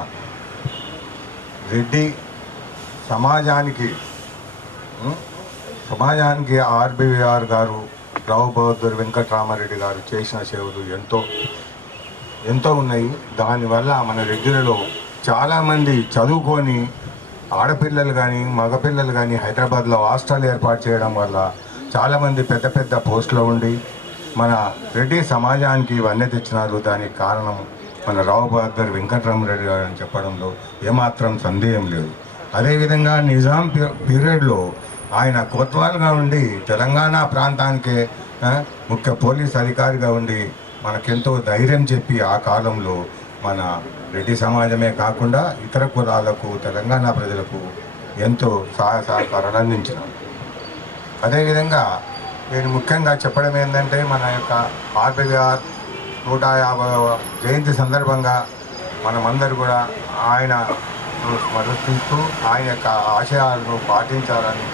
రెడ్డి సమాజానికి ఆర్బీఆర్ గారు, రావు బహదూర్ వెంకటరామారెడ్డి గారు చేసిన సేవలు ఎంతో ఉన్నాయి. దానివల్ల మన రెడ్డిలలో చాలామంది చదువుకొని ఆడపిల్లలు కానీ మగపిల్లలు కానీ హైదరాబాద్లో హాస్టల్ ఏర్పాటు చేయడం వల్ల చాలామంది పెద్ద పెద్ద పోస్టులో ఉండి మన రెడ్డి సమాజానికి ఇవన్నీ తెచ్చినారు. దానికి కారణం మన రావు బహదూర్ వెంకటరామరెడ్డి గారు అని చెప్పడంలో ఏమాత్రం సందేహం లేదు. అదేవిధంగా నిజాం పీరియడ్లో ఆయన కోత్వాల్గా ఉండి తెలంగాణ ప్రాంతానికే ముఖ్య పోలీస్ అధికారిగా ఉండి మనకెంతో ధైర్యం చెప్పి ఆ కాలంలో మన రెడ్డి సమాజమే కాకుండా ఇతర కులాలకు తెలంగాణ ప్రజలకు ఎంతో సహాయ సహకారాలు అందించినాం. అదేవిధంగా నేను ముఖ్యంగా చెప్పడం ఏంటంటే మన యొక్క ఆర్బీఆర్ 150వ జయంతి సందర్భంగా మనమందరూ కూడా ఆయనను స్మరిస్తూ ఆయన యొక్క ఆశయాలను పాటించాలని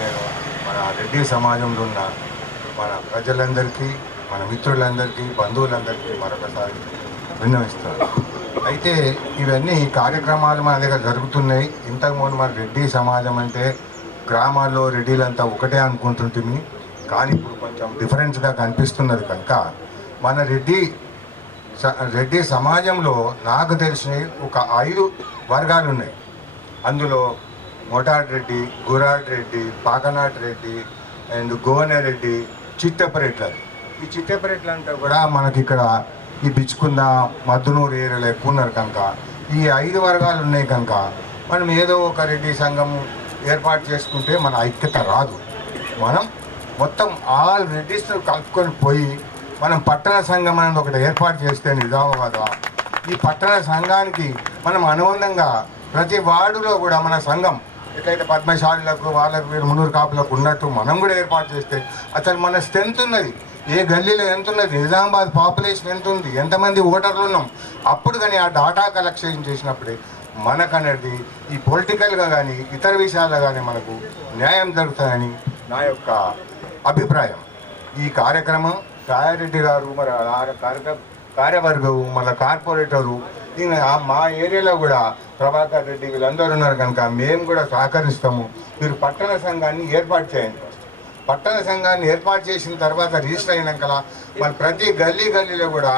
నేను మన రెడ్డి సమాజంలో ఉన్న మన ప్రజలందరికీ, మన మిత్రులందరికీ, బంధువులందరికీ మరొకసారి విన్నవిస్తాను. అయితే ఇవన్నీ కార్యక్రమాలు మన దగ్గర జరుగుతున్నాయి. ఇంతకుముందు మన రెడ్డి సమాజం అంటే గ్రామాల్లో రెడ్డిలంతా ఒకటే అనుకుంటుంటుంది, కానీ ఇప్పుడు కొంచెం డిఫరెన్స్గా కనిపిస్తున్నది. కనుక మన రెడ్డి సమాజంలో నాకు తెలిసినవి ఒక 5 వర్గాలు ఉన్నాయి. అందులో మొటాడ్ రెడ్డి, గురాడ్ రెడ్డి, పాకనాట్ రెడ్డి అండ్ గోనెరెడ్డి, చిట్టపరెడ్లు. ఈ చిట్టపరెడ్లు అంటే కూడా మనకి ఇక్కడ ఈ బిచ్చుకుంద మద్దునూరు ఏరియాలో ఎక్కువ ఉన్నారు. కనుక ఈ 5 వర్గాలు ఉన్నాయి కనుక మనం ఏదో ఒక రెడ్డి సంఘం ఏర్పాటు చేసుకుంటే మన ఐక్యత రాదు. మనం మొత్తం ఆల్ రెడ్డిస్ కలుపుకొని పోయి మనం పట్టణ సంఘం అనేది ఒకటి ఏర్పాటు చేస్తే నిజామాబాద్లో ఈ పట్టణ సంఘానికి మనం అనుబంధంగా ప్రతి వార్డులో కూడా మన సంఘం ఎట్లయితే పద్మశాలులకు వాళ్ళకు మున్నూరు కాపులకు ఉన్నట్టు మనం కూడా ఏర్పాటు చేస్తే అసలు మన స్ట్రెంత్ ఉన్నది, ఏ గల్లీలో ఎంత ఉన్నది, నిజామాబాద్ పాపులేషన్ ఎంత ఉంది, ఎంతమంది ఓటర్లు ఉన్నాం, అప్పుడు కానీ ఆ డాటా కలెక్షన్ చేసినప్పుడే మనకనేది ఈ పొలిటికల్గా కానీ ఇతర విషయాల్లో కానీ మనకు న్యాయం జరుగుతుందని నా యొక్క అభిప్రాయం. ఈ కార్యక్రమం సాయారెడ్డి గారు మరి కార్యవర్గం మన కార్పొరేటరు దీని మా ఏరియాలో కూడా ప్రభాకర్ రెడ్డి వీళ్ళందరూ ఉన్నారు కనుక మేము కూడా సహకరిస్తాము. మీరు పట్టణ సంఘాన్ని ఏర్పాటు చేయండి. పట్టణ సంఘాన్ని ఏర్పాటు చేసిన తర్వాత రిజిస్టర్ అయినాక మన ప్రతి గల్లీలో కూడా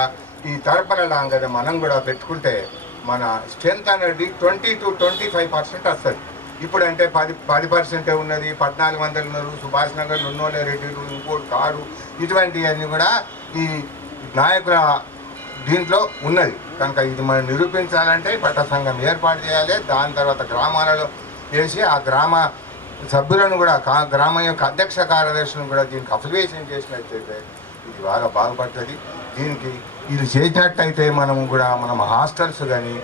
ఈ తరపరలాంగది మనం కూడా పెట్టుకుంటే మన స్ట్రెంత్ అనేది 20 to 25% వస్తుంది. ఇప్పుడు అంటే 10% ఉన్నది, 1400 ఉన్నారు, సుభాష్ నగర్లు ఉన్నోళ్ళే రెడ్డిలు, ఇంకోటి కారు, ఇటువంటివన్నీ కూడా ఈ నాయకుల దీంట్లో ఉన్నది కనుక ఇది మనం నిరూపించాలంటే పట్ట సంఘం ఏర్పాటు చేయాలి. దాని తర్వాత గ్రామాలలో చేసి ఆ గ్రామ సభ్యులను కూడా గ్రామం యొక్క అధ్యక్ష కార్యదర్శులను కూడా దీనికి అఫిలియేషన్ చేసినట్టయితే ఇది బాగా బాగుపడుతుంది. దీనికి ఇది చేసినట్టయితే మనము కూడా మనం హాస్టల్స్ కానీ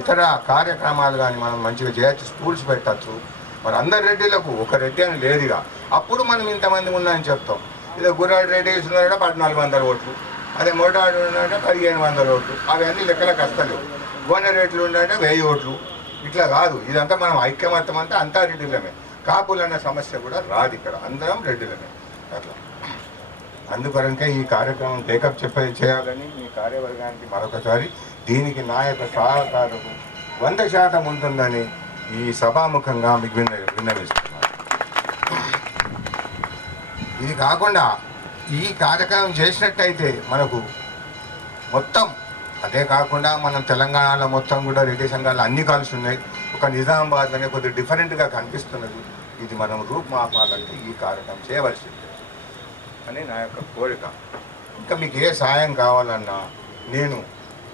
ఇతర కార్యక్రమాలు కానీ మనం మంచిగా చేయొచ్చు, స్కూల్స్ పెట్టచ్చు. మరి అందరు రెడ్డిలకు ఒక రెడ్డి అని లేదుగా, అప్పుడు మనం ఇంతమంది ఉన్నాయని చెప్తాం. ఇదే గుర్రాడు రెడ్డిస్ ఉన్నారంటే 1400 ఓట్లు, అదే మోటాడు ఉన్నారంటే 1500 ఓట్లు, అవన్నీ లెక్కలకు వస్తలేవు. గోనె రేట్లు ఉండంటే 1000 ఓట్లు. ఇట్లా కాదు, ఇదంతా మనం ఐక్యమత్యం అంతా అంతా రెడ్డిలమే. కాపులు అన్న సమస్య కూడా రాదు, ఇక్కడ అందరం రెడ్డిలమే. అట్లా అందుకొరకే ఈ కార్యక్రమం టేకప్ చేయాలని మీ కార్యవర్గానికి మరొకసారి దీనికి నా యొక్క సహకారం 100% ఉంటుందని ఈ సభాముఖంగా మీకు విన్నవిస్తున్నాను. ఇది కాకుండా ఈ కార్యక్రమం చేసినట్టయితే మనకు మొత్తం అదే కాకుండా మనం తెలంగాణలో మొత్తం కూడా రెడ్డి సంఘాలు అన్ని కలిసి ఉన్నాయి. ఒక నిజామాబాద్లోనే కొద్దిగా డిఫరెంట్గా కనిపిస్తున్నది. ఇది మనం రూపుమాపాలంటే ఈ కార్యక్రమం చేయవలసింది అని నా యొక్క కోరిక. ఇంకా మీకు ఏ సాయం కావాలన్నా నేను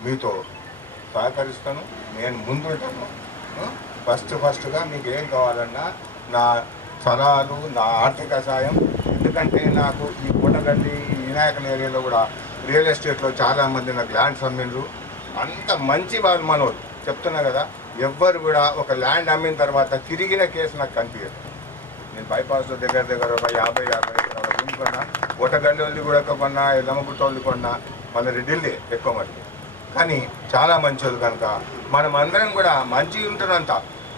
మీతో సహకరిస్తాను, నేను ముందుంటాను. ఫస్ట్గా మీకు ఏం కావాలన్నా నా సలహాలు, నా ఆర్థిక సాయం. ఎందుకంటే నాకు ఈ కోటగల్లి వినాయకన్ ఏరియాలో కూడా రియల్ ఎస్టేట్లో చాలామంది నాకు ల్యాండ్స్ అమ్మిండ్రు. అంత మంచి వాళ్ళు మనోళ్ళు చెప్తున్నా కదా, ఎవ్వరు కూడా ఒక ల్యాండ్ అమ్మిన తర్వాత తిరిగిన కేసు నాకు కనిపించదు. నేను బైపాస్లో దగ్గర ఒక 50 రూమ్ కొన్నా, కోటగల్లి వాళ్ళు కూడా కొన్నా, ఎల్లమ్మగుట్ట వాళ్ళు కొన్నా, మన రెడ్డిల్దే ఎక్కువ మటుకు. కానీ చాలా మంచి వాళ్ళు కనుక మనం అందరం కూడా మంచి ఉంటున్నంత.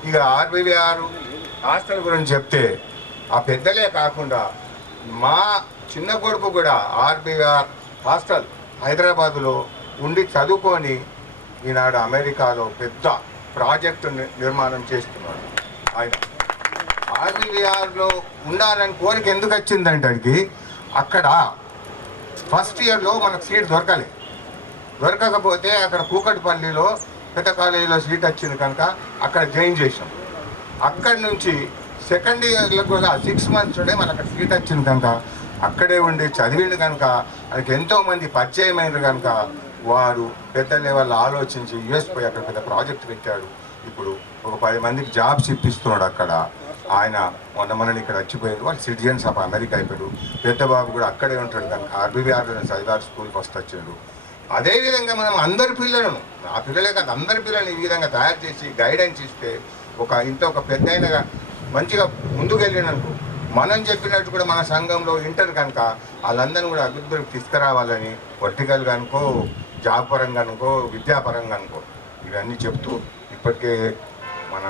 ఇక ఆర్బీవీఆర్ హాస్టల్ గురించి చెప్తే ఆ పెద్దలే కాకుండా మా చిన్న కొడుకు కూడా ఆర్బీవీఆర్ హాస్టల్ హైదరాబాదులో ఉండి చదువుకొని ఈనాడు అమెరికాలో పెద్ద ప్రాజెక్టు నిర్మాణం చేస్తున్నాడు. ఆయన ఆర్బీవీఆర్లో ఉండాలని కోరిక ఎందుకు వచ్చిందంటే అక్కడ ఫస్ట్ ఇయర్లో మనకు సీట్ దొరకకపోతే అక్కడ కూకట్పల్లిలో పెద్ద కాలేజీలో సీట్ వచ్చింది కనుక అక్కడ జాయిన్ చేసాం. అక్కడి నుంచి సెకండ్ ఇయర్లో కూడా 6 months ఉండే మనకు అక్కడ సీట్ వచ్చింది కనుక అక్కడే ఉండి చదివిండు కనుక ఆయనకి ఎంతోమంది పరిచయం అయినారు కనుక వారు పెద్ద లెవెల్లో ఆలోచించి యుఎస్ పోయి అక్కడ పెద్ద ప్రాజెక్ట్ పెట్టాడు. ఇప్పుడు ఒక 10 మందికి జాబ్స్ ఇప్పిస్తున్నాడు అక్కడ. ఆయన మొన్న ఇక్కడ వచ్చిపోయారు, వాళ్ళు సిటిజన్స్ ఆఫ్ అమెరికా అయిపోయాడు. పెద్ద బాబు కూడా అక్కడే ఉంటాడు కనుక ఆర్బీవీఆర్లో చదివారు, స్కూల్కి వచ్చాడు. అదేవిధంగా మనం అందరి పిల్లలను, నా పిల్లలే కాదు అందరి పిల్లల్ని ఈ విధంగా తయారు చేసి గైడెన్స్ ఇస్తే ఒక పెద్ద అయినగా మంచిగా ముందుకు వెళ్ళిననుకో మనం చెప్పినట్టు కూడా మన సంఘంలో ఇంటర్ కనుక వాళ్ళందరినీ కూడా అభివృద్ధికి తీసుకురావాలని పొలిటికల్గా అనుకో, జాబ్ పరంగా అనుకో, విద్యాపరంగా అనుకో ఇవన్నీ చెప్తూ ఇప్పటికే మన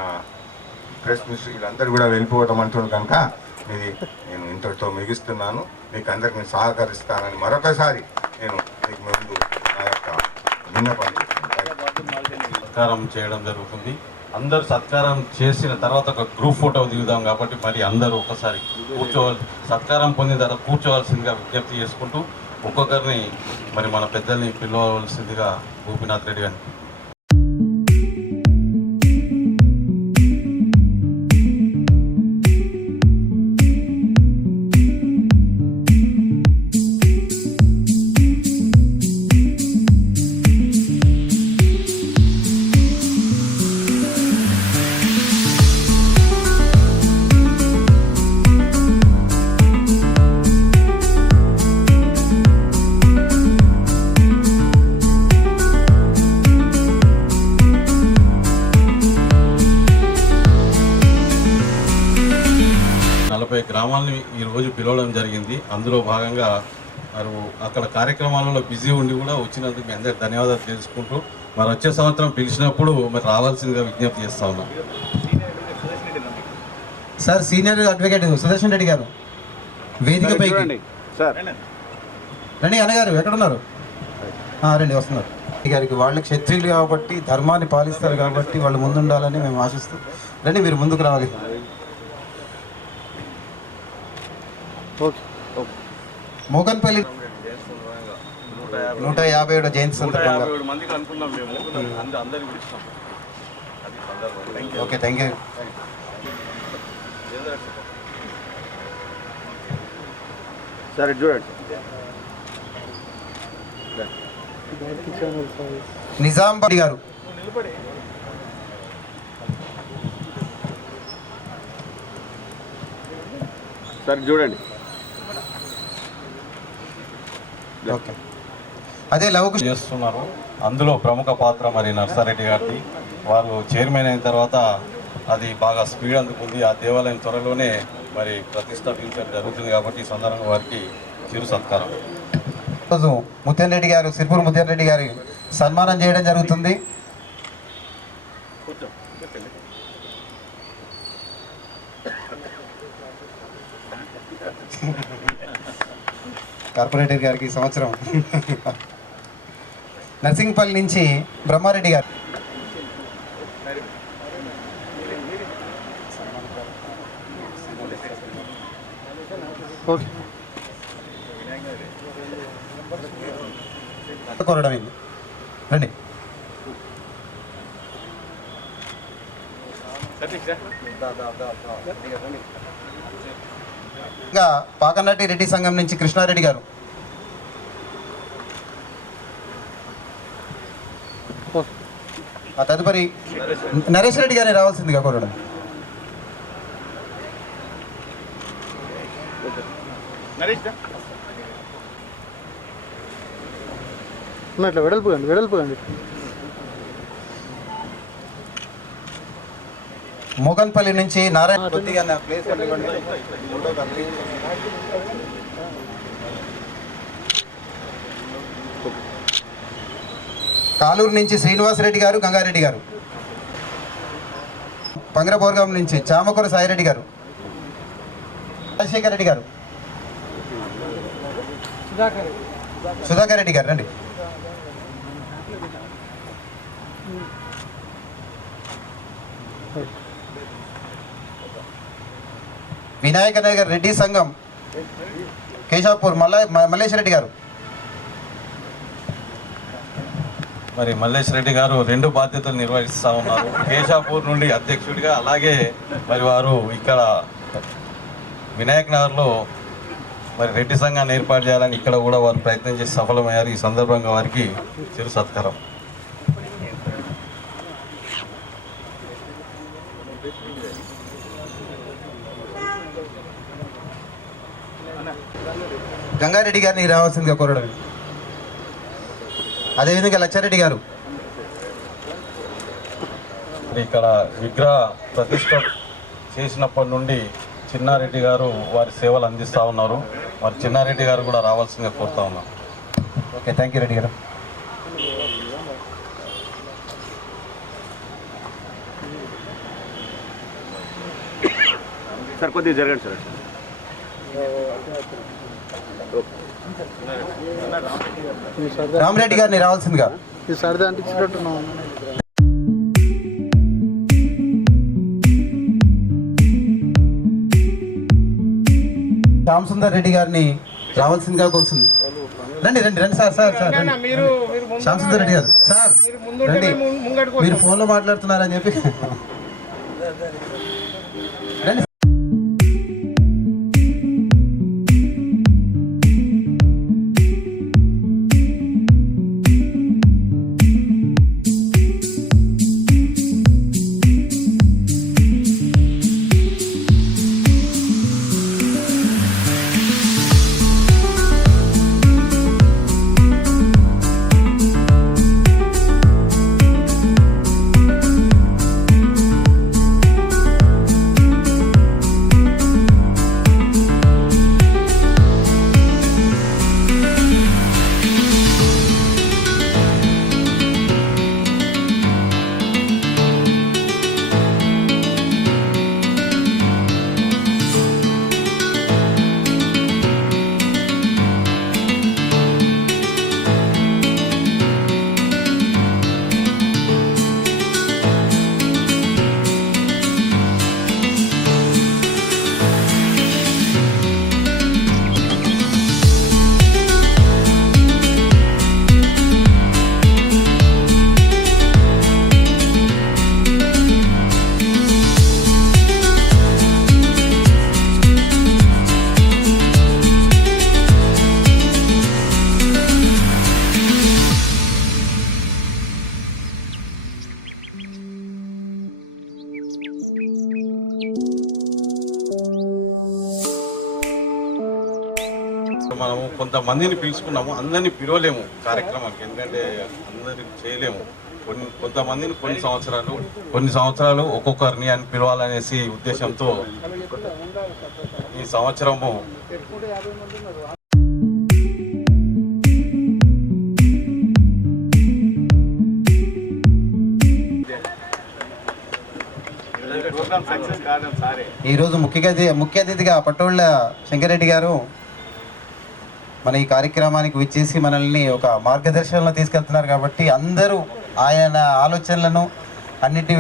ప్రెస్ మినిస్టర్ వీళ్ళందరూ కూడా వెళ్ళిపోవటం అంటున్నారు కనుక ఇది నేను ఇంతటితో ముగిస్తున్నాను. మీకు అందరికీ సహకరిస్తానని మరొకసారి నేను మీకు ముందు నా యొక్క విన్నపం సత్కారం చేయడం జరుగుతుంది. అందరూ సత్కారం చేసిన తర్వాత ఒక గ్రూప్ ఫోటో దిగుదాం కాబట్టి మరి అందరూ ఒకసారి సత్కారం పొందిన తర్వాత కూర్చోవలసిందిగా విజ్ఞప్తి చేసుకుంటూ ఒక్కొక్కరిని మరి మన పెద్దల్ని పిలవవలసిందిగా గోపీనాథ్ రెడ్డి గారిని 140 గ్రామాలని ఈరోజు పిలవడం జరిగింది. అందులో భాగంగా మరి అక్కడ కార్యక్రమాలలో బిజీ ఉండి కూడా వచ్చినందుకు మీ అందరికీ ధన్యవాదాలు తెలుసుకుంటూ మరి వచ్చే సంవత్సరం పిలిచినప్పుడు మరి రావాల్సిందిగా విజ్ఞప్తి చేస్తా ఉన్నాం. Sir senior advocate Sudarshan Reddy గారు వేదిక పైకి రండి. అన్నగారు ఎక్కడున్నారు? రండి, వస్తున్నారు. గారికి వాళ్ళు క్షత్రియులు కాబట్టి ధర్మాన్ని పాలిస్తారు కాబట్టి వాళ్ళు ముందుండాలని మేము ఆశిస్తూ రండి, మీరు ముందుకు రావాలి. మోకన్పల్లి 157వ జయంతి సందర్భంగా ఓకే, థ్యాంక్ యూ. సరే చూడండి. నిజామాబాద్ గారు సరే చూడండి. ఓకే, అదే లవకు చేస్తున్నారు. అందులో ప్రముఖ పాత్ర మరి నర్సారెడ్డి గారిది. వారు చైర్మన్ అయిన తర్వాత అది బాగా స్పీడ్ అందుకుంది. ఆ దేవాలయం త్వరలోనే మరి ప్రతిష్టాపించడం జరుగుతుంది కాబట్టి ఈ సందర్భంగా వారికి చిరు సత్కారం. ఈరోజు ముత్యం రెడ్డి గారు, సిరిపూర్ ముత్యం రెడ్డి గారి సన్మానం చేయడం జరుగుతుంది. కార్పొరేటర్ గారికి ఈ సంవత్సరం. నర్సింగ్పల్లి నుంచి బ్రహ్మారెడ్డి గారు. కోరడం రండి. ఇంకా పాకనటి రెడ్డి సంఘం నుంచి కృష్ణారెడ్డి గారు. ఆ తదుపరి నరేష్ రెడ్డి గారిని రావాల్సిందిగా కోరడం. ఇట్లా వెడల్పుగండి. మోగన్పల్లి నుంచి నారాయణ. కాలూరు నుంచి శ్రీనివాసరెడ్డి గారు, గంగారెడ్డి గారు. పంగరబోర్గం నుంచి చామకూర సాయిరెడ్డి గారు, రాజశేఖర్ రెడ్డి గారు, సుధాకర్ రెడ్డి గారు. రండి. వినాయక నగర్ రెడ్డి సంఘం కేశాపూర్ మల్లేశ్వర రెడ్డి గారు. మరి మల్లేష్ రెడ్డి గారు 2 బాధ్యతలు నిర్వహిస్తూ ఉన్నారు. కేశాపూర్ నుండి అధ్యక్షుడిగా, అలాగే మరి వారు ఇక్కడ వినాయక్ నగర్లో మరి రెడ్డి సంఘాన్ని ఏర్పాటు చేయాలని ఇక్కడ కూడా వారు ప్రయత్నం చేసి సఫలమయ్యారు. ఈ సందర్భంగా వారికి చిరు సత్కారం. గంగారెడ్డి గారిని రావాల్సిందిగా కోరడం. అదేవిధంగా లచ్చారెడ్డి గారు. ఇక్కడ విగ్రహ ప్రతిష్ట చేసినప్పటి నుండి చిన్నారెడ్డి గారు వారి సేవలు అందిస్తూ ఉన్నారు. మరి చిన్నారెడ్డి గారు కూడా రావాల్సిందిగా కోరుతా ఉన్నాం. ఓకే, థ్యాంక్ యూ రెడ్డి గారు. సార్ కొద్దిగా జరగండి సార్. రామరెడ్డి గారిని రావాల్సిందిగా. శ్యామ్ సుందర్ రెడ్డి గారిని రావాల్సిందిగా కోరుతుంది. రండి రండి రండి sir. Sir sir Shyam Sundar Reddy గారు సార్ రండి. మీరు ఫోన్లో మాట్లాడుతున్నారని చెప్పి రండి. మనము కొంతమందిని పిలుచుకున్నాము, అందరినీ పిలవలేము కార్యక్రమానికి, ఎందుకంటే అందరికి చేయలేము. కొంతమందిని కొన్ని సంవత్సరాలు ఒక్కొక్కరిని అని పిలవాలనేసి ఉద్దేశంతో ఈ సంవత్సరము ఈరోజు ముఖ్య అతిథిగా పట్టోళ్ళ శంకరెడ్డి గారు మన ఈ కార్యక్రమానికి విచ్చేసి మనల్ని ఒక మార్గదర్శనంలో తీసుకెళ్తున్నారు కాబట్టి అందరూ ఆయన ఆలోచనలను అన్నిటి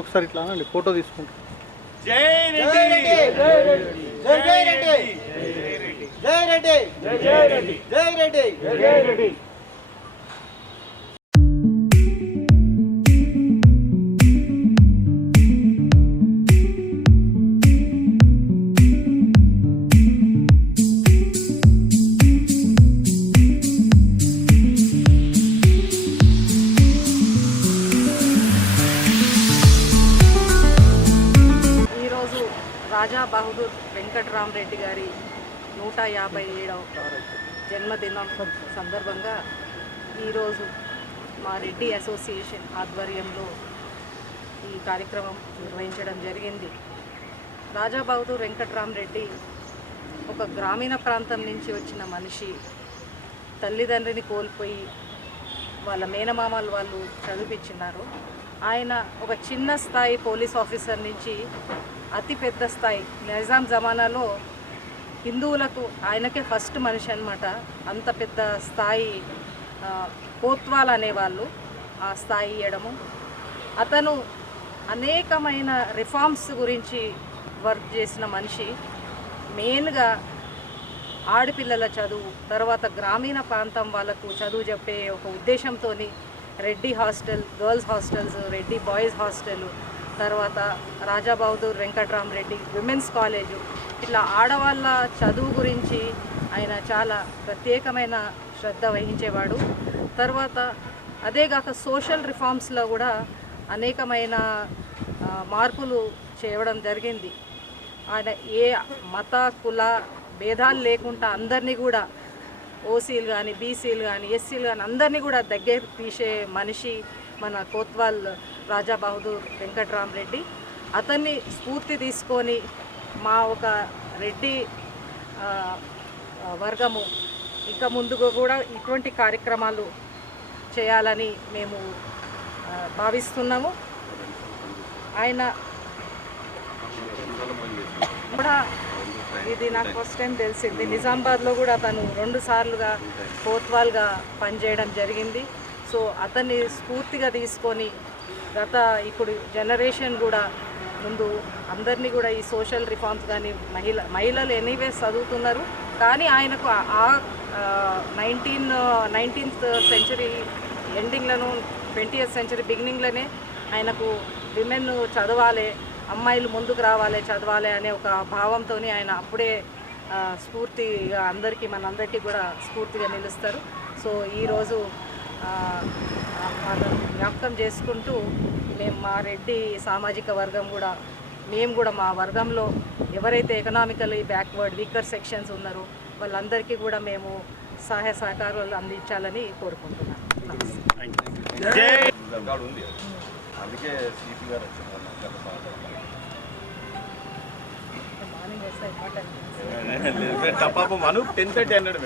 ఒకసారి ఇట్లా అనండి, ఫోటో తీసుకుంటాం. జై రెడ్డి జై రెడ్డి జై రెడ్డి జై రెడ్డి జై రెడ్డి జై రెడ్డి జై రెడ్డి. రాజా బహదూర్ వెంకట్రామరెడ్డి గారి 157వ జన్మదినం సందర్భంగా ఈరోజు మా రెడ్డి అసోసియేషన్ ఆధ్వర్యంలో ఈ కార్యక్రమం నిర్వహించడం జరిగింది. రాజా బహదూర్ వెంకట్రామరెడ్డి ఒక గ్రామీణ ప్రాంతం నుంచి వచ్చిన మనిషి. తల్లిదండ్రిని కోల్పోయి వాళ్ళ మేనమామలు వాళ్ళు చదివించినారు. ఆయన ఒక చిన్న స్థాయి పోలీస్ ఆఫీసర్ నుంచి అతి పెద్ద స్థాయి నిజాం జమానాలో హిందువులకు ఆయనకే ఫస్ట్ మనిషి అన్నమాట. అంత పెద్ద స్థాయి కోత్వాల్ అనేవాళ్ళు ఆ స్థాయి ఇవ్వడము. అతను అనేకమైన రిఫార్మ్స్ గురించి వర్క్ చేసిన మనిషి. మెయిన్గా ఆడపిల్లల చదువు, తర్వాత గ్రామీణ ప్రాంతం వాళ్ళకు చదువు చెప్పే ఒక ఉద్దేశంతో Reddy hostel, girls hostels, Reddy boys hostel, తర్వాత రాజా బహదూర్ వెంకట్రామరెడ్డి విమెన్స్ కాలేజు, ఇట్లా ఆడవాళ్ళ చదువు గురించి ఆయన చాలా ప్రత్యేకమైన శ్రద్ధ వహించేవాడు. తర్వాత అదేగాక సోషల్ రిఫార్మ్స్లో కూడా అనేకమైన మార్పులు చేయడం జరిగింది. ఆయన ఏ మత కుల భేదాలు లేకుండా అందరినీ కూడా ఓసీలు కానీ, బీసీలు కానీ, ఎస్సీలు కానీ అందరినీ కూడా దగ్గర తీసే మనిషి మన కోత్వాల్ రాజా బహదూర్ వెంకట్రామరెడ్డి. అతన్ని స్ఫూర్తి తీసుకొని మా ఒక రెడ్డి వర్గము ఇంకా ముందుగా కూడా ఇటువంటి కార్యక్రమాలు చేయాలని మేము భావిస్తున్నాము. ఆయన కూడా ఇది నాకు ఫస్ట్ టైం తెలిసింది. నిజామాబాద్లో కూడా తను 2 సార్లుగా కోత్వాల్గా పనిచేయడం జరిగింది. సో అతన్ని స్ఫూర్తిగా తీసుకొని ఇప్పుడు జనరేషన్ కూడా ముందు అందరినీ కూడా ఈ సోషల్ రిఫార్మ్స్ కానీ మహిళలు ఎనీవేస్ చదువుతున్నారు, కానీ ఆయనకు ఆ 19th సెంచరీ ఎండింగ్లను 20th సెంచరీ బిగినింగ్లోనే ఆయనకు విమెన్ చదవాలి, అమ్మాయిలు ముందుకు రావాలి, చదవాలి అనే ఒక భావంతో ఆయన అప్పుడే స్ఫూర్తిగా మనందరికీ కూడా స్ఫూర్తిగా నిలుస్తారు. సో ఈరోజు వాళ్ళని జ్ఞాపకం చేసుకుంటూ మేము మా రెడ్డి సామాజిక వర్గం కూడా మేము కూడా మా వర్గంలో ఎవరైతే ఎకనామికలీ బ్యాక్వర్డ్ వీకర్ సెక్షన్స్ ఉన్నారో వాళ్ళందరికీ కూడా మేము సహాయ సహకారాలు అందించాలని కోరుకుంటున్నాను. అందుకే సిపి గారు వచ్చారు. పాపం మను 10:30 అన్నాడు.